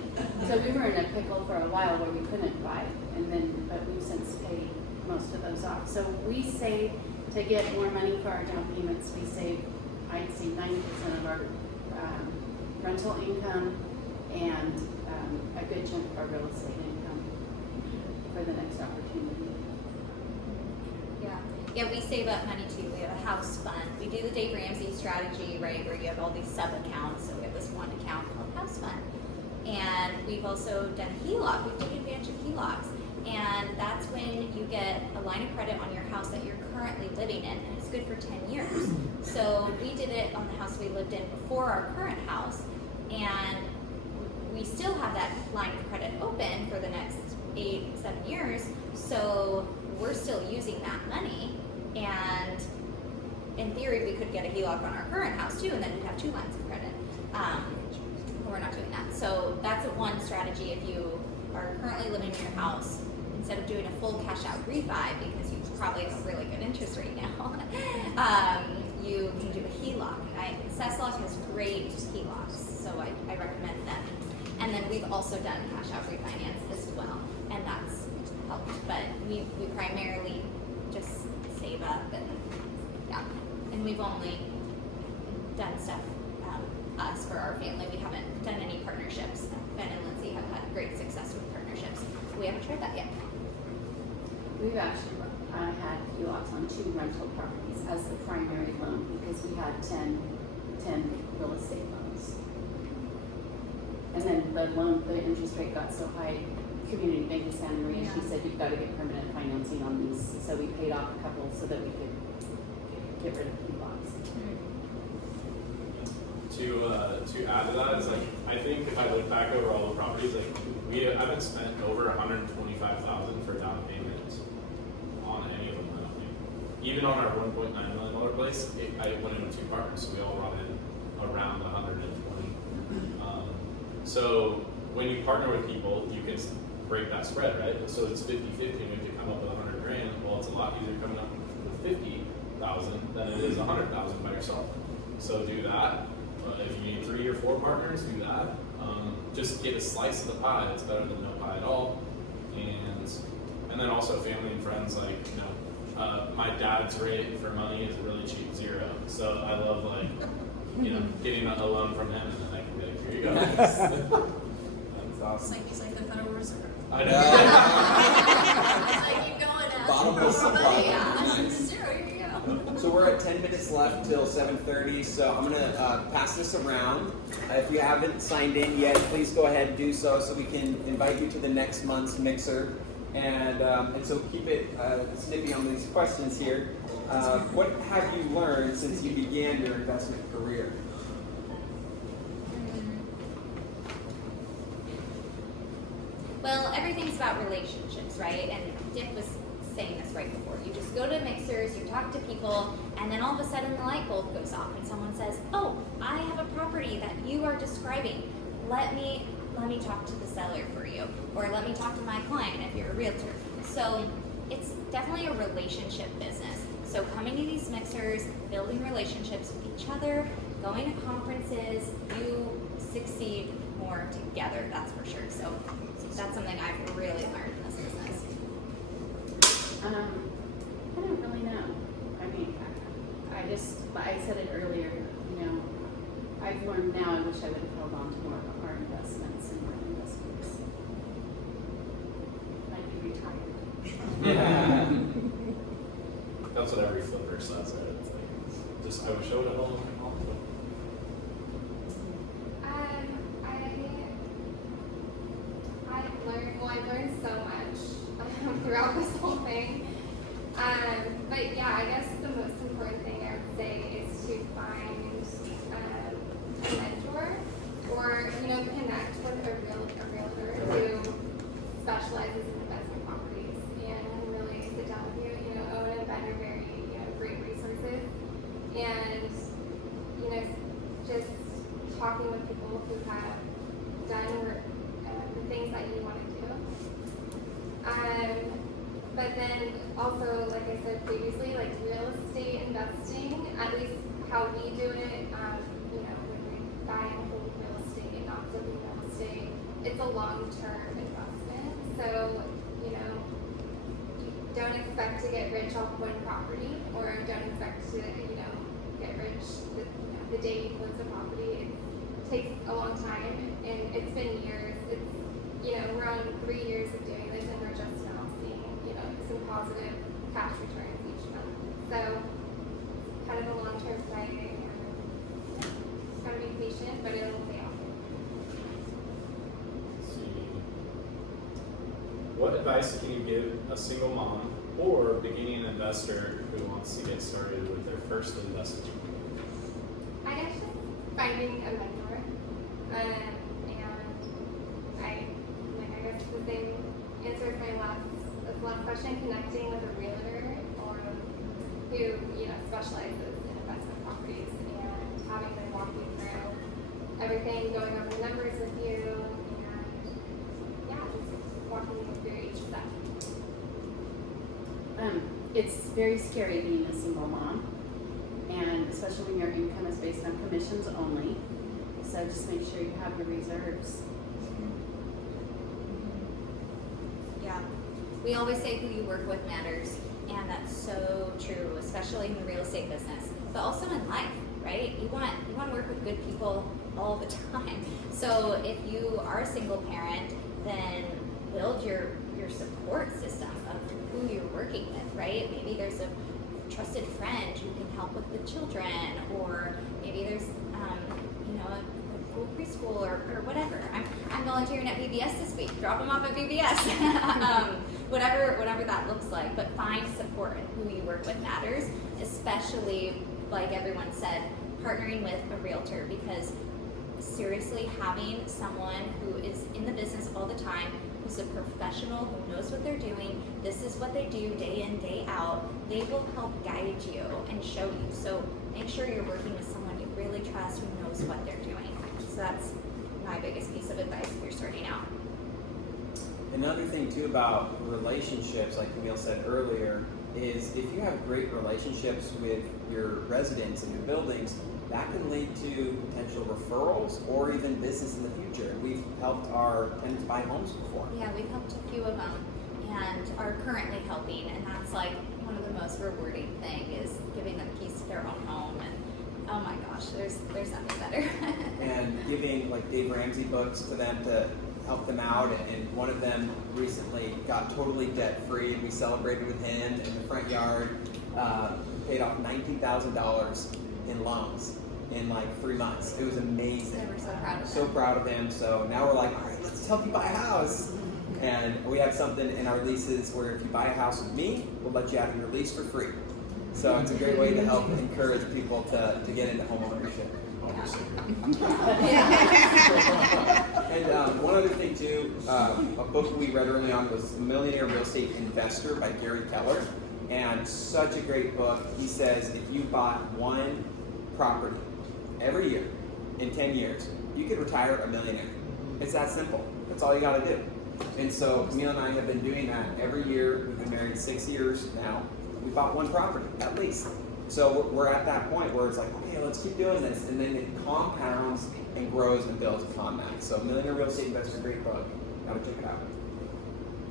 So we were in a pickle for a while where we couldn't buy, but we've since paid most of those off. So we save, to get more money for our down payments, we save, I'd say 90% of our rental income and a good chunk of our real estate income for the next opportunity. Yeah, we save up money too. We have a house fund. We do the Dave Ramsey strategy, right, where you have all these sub accounts. So we have this one account called house fund. And we've also done a HELOC. We've taken advantage of HELOCs. And that's when you get a line of credit on your house that you're currently living in, and it's good for 10 years. So we did it on the house we lived in before our current house, and we still have that line of credit open for the next 8-7 years. So we're still using that money, and in theory, we could get a HELOC on our current house too, and then we'd have 2 lines of credit. But we're not doing that. So that's one strategy if you are currently living in your house. Instead of doing a full cash out refi, because you probably have a really good interest rate now, you can do a HELOC. SLO has great HELOCs, so I recommend them. And then we've also done cash out refinance as well, and that's helped. But we primarily just save up and we've only done stuff us for our family. We haven't done any partnerships. Ben and Lindsay have had great success with partnerships. We haven't tried that yet. We've actually had HELOCs on 2 rental properties as the primary loan because we had 10 real estate loans. And then the interest rate got so high, Community Bank of Santa Maria, she said, you've got to get permanent financing on these. So we paid off a couple so that we could get rid of HELOCs. To add to that is I think if I look back over all the properties, I haven't spent over $125,000 for down payment on any of them. I don't think. Even on our $1.9 million place, I went in with 2 partners, so we all brought in around 120. So when you partner with people, you can break that spread, right? So it's 50-50, and we can come up with $100,000. Well, it's a lot easier coming up with $50,000 than it is $100,000 by yourself. So do that. If you need 3 or 4 partners, do that. just get a slice of the pie. It's better than no pie at all. And then also family and friends, like, you know, my dad's rate for money is a really cheap 0. So I love, like, you know, getting a loan from him, and then I can be like, here you go. That's awesome. It's like the Federal Reserve. I know. It's like you go and ask Bottomless for supply. money. Yeah. Nice. 0, here you go. So we're at 10 minutes left till 7:30, so I'm gonna pass this around. If you haven't signed in yet, please go ahead and do so we can invite you to the next month's mixer. And so keep it snippy on these questions here. What have you learned since you began your investment career? Well, everything's about relationships, right? And Dick was saying this right before. You just go to mixers, you talk to people, and then all of a sudden the light bulb goes off and someone says, oh, I have a property that you are describing. Let me talk to the seller for you, or let me talk to my client if you're a realtor. So it's definitely a relationship business. So coming to these mixers, building relationships with each other, going to conferences, you succeed more together, that's for sure. So that's something I've really learned in this business. I don't really know. I mean, I said it earlier, you know, I've learned now, I wish I would have held on to more of our investments and more investments. I'd be retired. That's what every flipper says, right? It's like, just, I wish I would have all I've learned so much throughout this whole thing. But yeah, I guess the most important thing I would say is to find a mentor, or connect with a realtor who specializes in investment properties and can really sit down with you. Owen and Ben are very great resources, and just talking with people who have done the things that you want to do. But then also, like I said previously, like real estate investing, at least how we do it, when we buy and hold real estate, not flipping real estate, it's a long-term investment. So, you don't expect to get rich off one property, or don't expect to, get rich the day you close the property. It takes a long time, and it's been years. We're on 3 years of doing this, and we're just now seeing, some positive cash returns each month. So, kind of a long-term play. Gotta be patient, but it'll pay off. Let's see. What advice can you give a single mom or beginning investor who wants to get started with their first investment? I guess just finding a mentor, and I guess the same answer as my last question, connecting with a realtor or who specializes in investment properties, and having them walk you through everything, going over the numbers with you, and just walking you through each step. It's very scary being a single mom, and especially when your income is based on commissions only. So just make sure you have your reserves. Yeah. We always say who you work with matters, and that's so true, especially in the real estate business, but also in life, right? You want to work with good people all the time. So if you are a single parent, then build your support system of who you're working with, right? Maybe there's a trusted friend who can help with the children, or maybe there's a cool preschool or whatever. I'm volunteering at VBS this week. Drop them off at VBS. Whatever that looks like, but find support, and who you work with matters, especially, like everyone said, partnering with a realtor, because seriously, having someone who is in the business all the time, who's a professional, who knows what they're doing, this is what they do day in, day out, they will help guide you and show you. So make sure you're working with someone you really trust, who knows what they're doing. So that's my biggest piece of advice if you're starting out. Another thing too about relationships, like Camille said earlier, is if you have great relationships with your residents and your buildings, that can lead to potential referrals or even business in the future. We've helped our tenants buy homes before. Yeah, we've helped a few of them and are currently helping, and that's like one of the most rewarding thing is giving them keys to their own home, and oh my gosh, there's nothing better. And giving like Dave Ramsey books to them to help them out, and one of them recently got totally debt free, and we celebrated with him in the front yard, paid off $19,000 in loans in like 3 months. It was amazing. They were so proud of them. So proud of him. So now we're like, all right, let's help you buy a house. And we have something in our leases where if you buy a house with me, we'll let you out of your lease for free. So it's a great way to help encourage people to get into home ownership. And one other thing too, a book we read early on was Millionaire Real Estate Investor by Gary Keller. And such a great book. He says if you bought one property every year in 10 years, you could retire a millionaire. It's that simple. That's all you got to do. And so Camille and I have been doing that every year. We've been married 6 years now. We bought one property at least. So we're at that point where it's like, okay, let's keep doing this. And then it compounds and grows and builds upon that. So Millionaire Real Estate Investor, great book. Gotta check it out.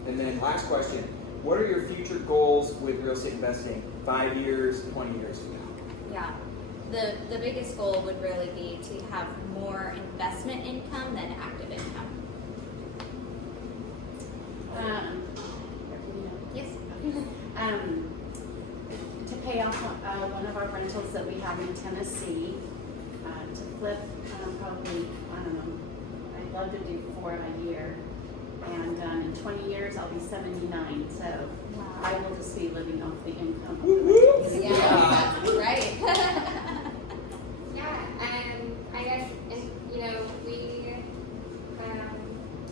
And then last question, what are your future goals with real estate investing 5 years, 20 years from now? Yeah. The biggest goal would really be to have more investment income than active income. Yes. To pay off one of our rentals that we have in Tennessee, to flip probably, I don't know, I'd love to do 4 a year. And in 20 years, I'll be 79, so I will just be living off the income. Yeah, that's right. Yeah, and I guess, you know,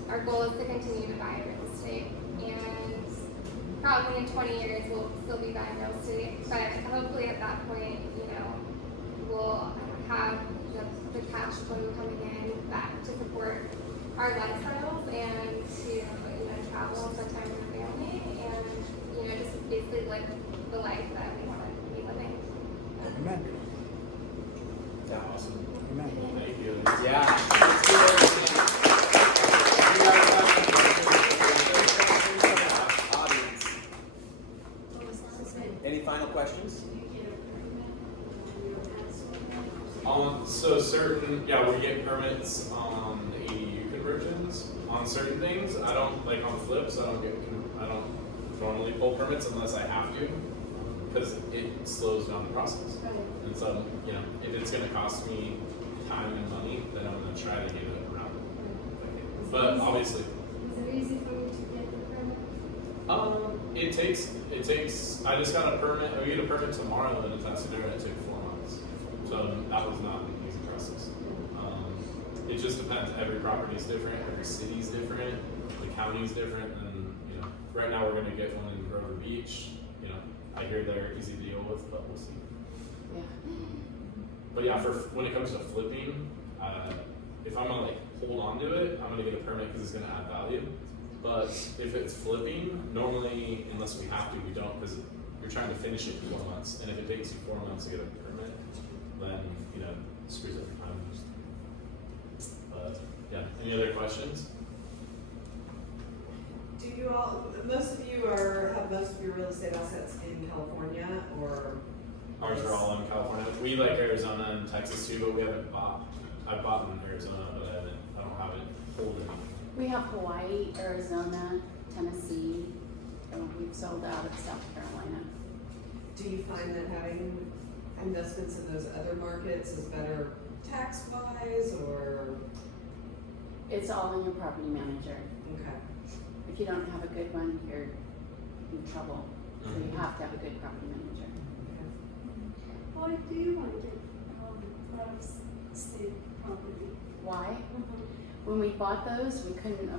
our goal is to continue to buy real estate, and probably in 20 years we'll still be buying real estate, but hopefully at that point, you know, we'll have the cash flow coming in back to support our lifestyles and to, you know, travel, spend time with our family, and, you know, just basically live the life that we want to be living. Amen. Yeah, awesome. Amen. Thank you. Yeah. Let's do everything. You guys have audience. Any final questions? So certain, we get permits on ADU conversions on certain things. I don't like on flips. I don't normally pull permits unless I have to, because it slows down the process. And so, you know, if it's going to cost me time and money, then I'm going to try to get it around. But obviously, Is it easy for you to get the permit? it takes. I just got a permit. I get a permit tomorrow, and it has to do it. It took 4 months. So that was not an easy process. It just depends. Every property is different. Every city is different. The county is different. And you know, right now we're going to get one in Grover Beach. You know, I hear they're easy to deal with, but we'll see. Yeah. But yeah, when it comes to flipping, if I'm gonna like hold on to it, I'm gonna get a permit because it's gonna add value. But if it's flipping, normally, unless we have to, we don't, because you're trying to finish it in 4 months. And if it takes you 4 months to get a permit, then you know, it screws up your time. But yeah, any other questions? Do you all, most of you have most of your real estate assets in California, or? Ours are all in California. We like Arizona and Texas too, but we haven't bought. I've bought in Arizona, but I don't have it holding. We have Hawaii, Arizona, Tennessee, and we've sold out of South Carolina. Do you find that having investments in those other markets is better tax-wise, or? It's all in your property manager. Okay. If you don't have a good one, you're in trouble. So you have to have a good property manager. Why do you want to get out of state property? Why? When we bought those, we couldn't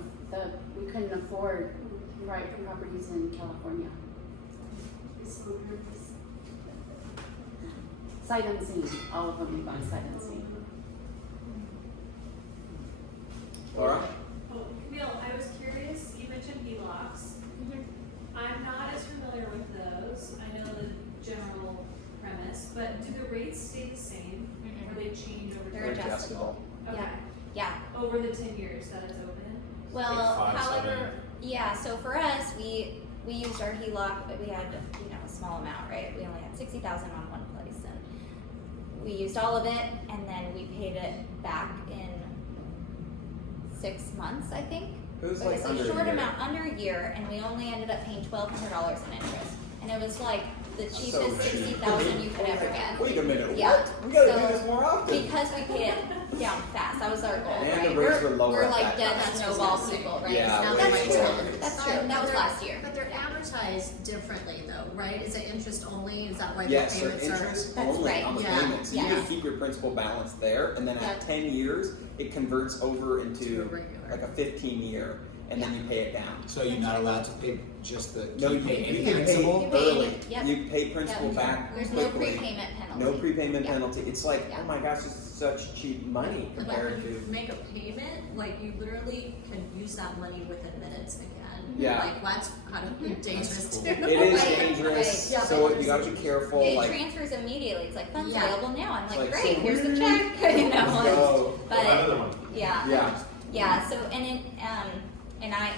afford private properties in California. It's on purpose. Sight unseen. All of them we bought sight unseen. Laura? Oh, Camille, I was curious, you mentioned HELOCs. I'm not as familiar with those. I this, but do the rates stay the same, or they change over They're time? adjustable. Okay. Yeah. Over the 10 years that it's open? Well, Like 5, however, 7. yeah. So for us, we used our HELOC, but we had a small amount, right? We only had 60,000 on one place, and we used all of it, and then we paid it back in 6 months, I think. It was But like it's under a a short year. amount, under a year, and we only ended up paying $1,200 in interest, and it was like the cheapest So cheap. 60,000 you could ever get. Wait a minute, Yeah. what? We gotta So, do this more often. Because we paid it down fast. That was our goal, And right? the rates were lower we're at like that dead time. snowball people, right? Yeah, Now way that's lower. true. That's true. That was last year. But they're amortized differently though, right? Is it interest only? Is that why Yes, the so payments interest That's only right. on the Yeah. payments. So you Yeah. can keep your principal balance there, and then Yeah. at 10 years, it converts over To a into regular. like a 15-year, and then you pay it down. So you're not allowed to pay just the, No, do you you pay you any can pay principal? You pay early. any- yep. You pay principal Yep. back There's quickly. no prepayment penalty. No prepayment Yeah. penalty. It's like, Yeah. oh my gosh, this is such cheap money But compared when you to. make a payment, like you literally can use that money within minutes again. Yeah. Like that's kind of dangerous That's too. cool. It is Right, dangerous, right. so Yeah. you gotta be careful. Yeah, it like, transfers immediately. It's like funds Yeah. available now. I'm like, Like, great, so here's the check. You know, let's go. but Another one. yeah. Yeah. So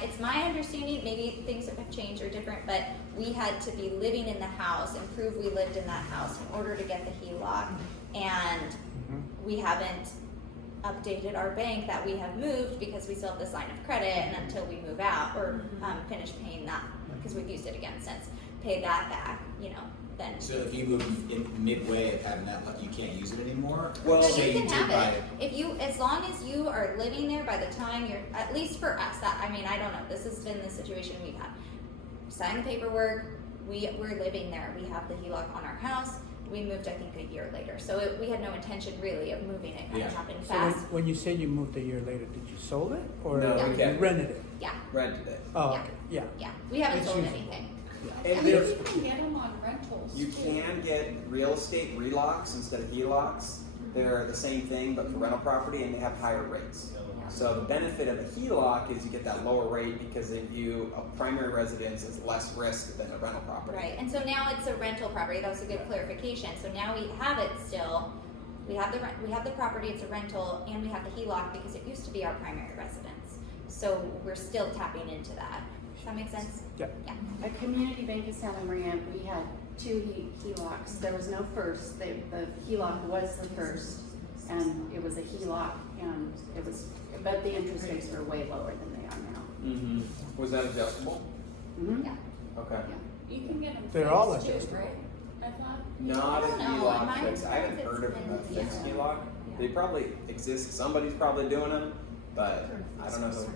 it's my understanding, maybe things have changed or different, but we had to be living in the house and prove we lived in that house in order to get the HELOC, and we haven't updated our bank that we have moved because we still have this line of credit, and until we move out or finish paying that, because we've used it again since, pay that back, then. So if you move in midway of having that, like, you can't use it anymore? Well, No, say you can did have buy it. If you, as long as you are living there by the time you're, at least for us, I don't know, this has been the situation we've had. Sign the paperwork, we're living there, we have the HELOC on our house, we moved, I think, a year later, so we had no intention really of moving it, kind of Yeah. happened So fast. when you say you moved a year later, did you sold it or No, we you kept it. rented it? Yeah, Rented it. Oh, Yeah. okay, yeah. yeah, we haven't It's sold usually- anything. And You there's, can get them on rentals you too. can get real estate relocks instead of HELOCs. They're the same thing, but for rental property, and they have higher rates. So the benefit of a HELOC is you get that lower rate because a primary residence is less risk than a rental property. Right, and so now it's a rental property, that was a good clarification, so now we have it still, we have the property, it's a rental, and we have the HELOC because it used to be our primary residence. So we're still tapping into that. Does that make sense? Yeah. Yeah. At Community Bank of Santa Maria, we had two HELOCs. There was no first. The HELOC was the first, and it was a HELOC, and but the interest rates were way lower than they are now. Mm-hmm. Was that adjustable? Mm-hmm. Yeah. Okay. You can get them They're all fixed too, adjustable. right? I thought. Not a I don't know. HELOC Mine fix. I haven't says heard of a it's fixed been- HELOC. They probably exist. Somebody's probably doing them, but I don't know who.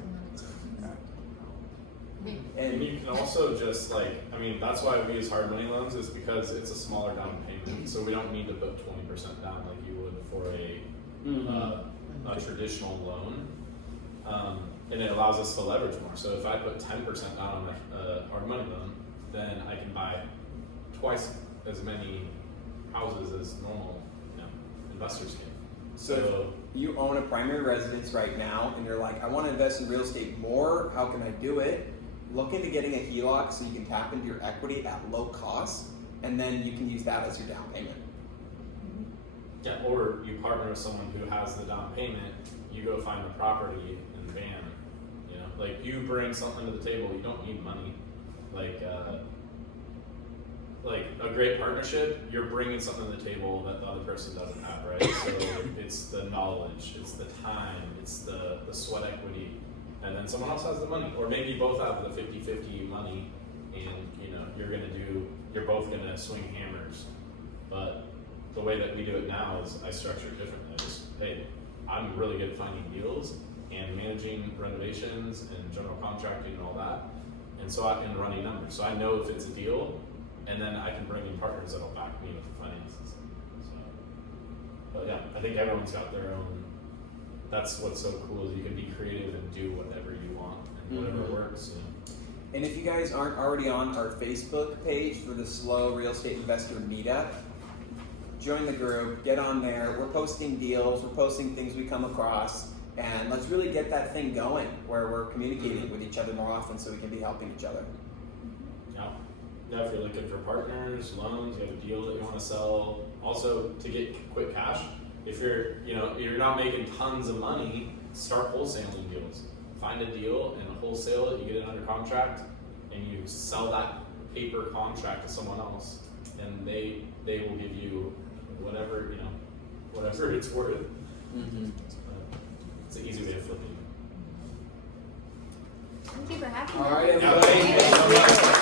And And you can also just that's why we use hard money loans, is because it's a smaller down payment, so we don't need to put 20% down like you would for a traditional loan. And it allows us to leverage more. So if I put 10% down on a hard money loan, then I can buy twice as many houses as normal investors can. so if you own a primary residence right now, and you're like, I want to invest in real estate more. How can I do it? Look into getting a HELOC so you can tap into your equity at low cost, and then you can use that as your down payment. Yeah, or you partner with someone who has the down payment, you go find the property, and bam, you bring something to the table. You don't need money. Like a great partnership, you're bringing something to the table that the other person doesn't have, right? So it's the knowledge, it's the time, it's the sweat equity, and then someone else has the money, or maybe you both have the 50-50 money, and you're both gonna swing hammers. But the way that we do it now is I structure it differently. I just, hey, I'm really good at finding deals and managing renovations and general contracting and all that, and so I can running numbers. So I know if it's a deal, and then I can bring in partners that'll back me with the finances. So, but yeah, I think everyone's got their own. That's what's so cool, is you can be creative and do whatever you want and whatever works. And if you guys aren't already on our Facebook page for the SLO Real Estate Investor Meetup, join the group, get on there. We're posting deals, we're posting things we come across, and let's really get that thing going where we're communicating with each other more often so we can be helping each other. Yeah. Now, if you're looking for partners, loans, you have a deal that you want to sell. Also, to get quick cash, if you're not making tons of money, start wholesaling deals. Find a deal and wholesale it. You get it under contract, and you sell that paper contract to someone else, and they will give you whatever it's worth. Mm-hmm. It's an easy way of flipping. Thank you for having me. All right, Yeah, everybody. thank you so much.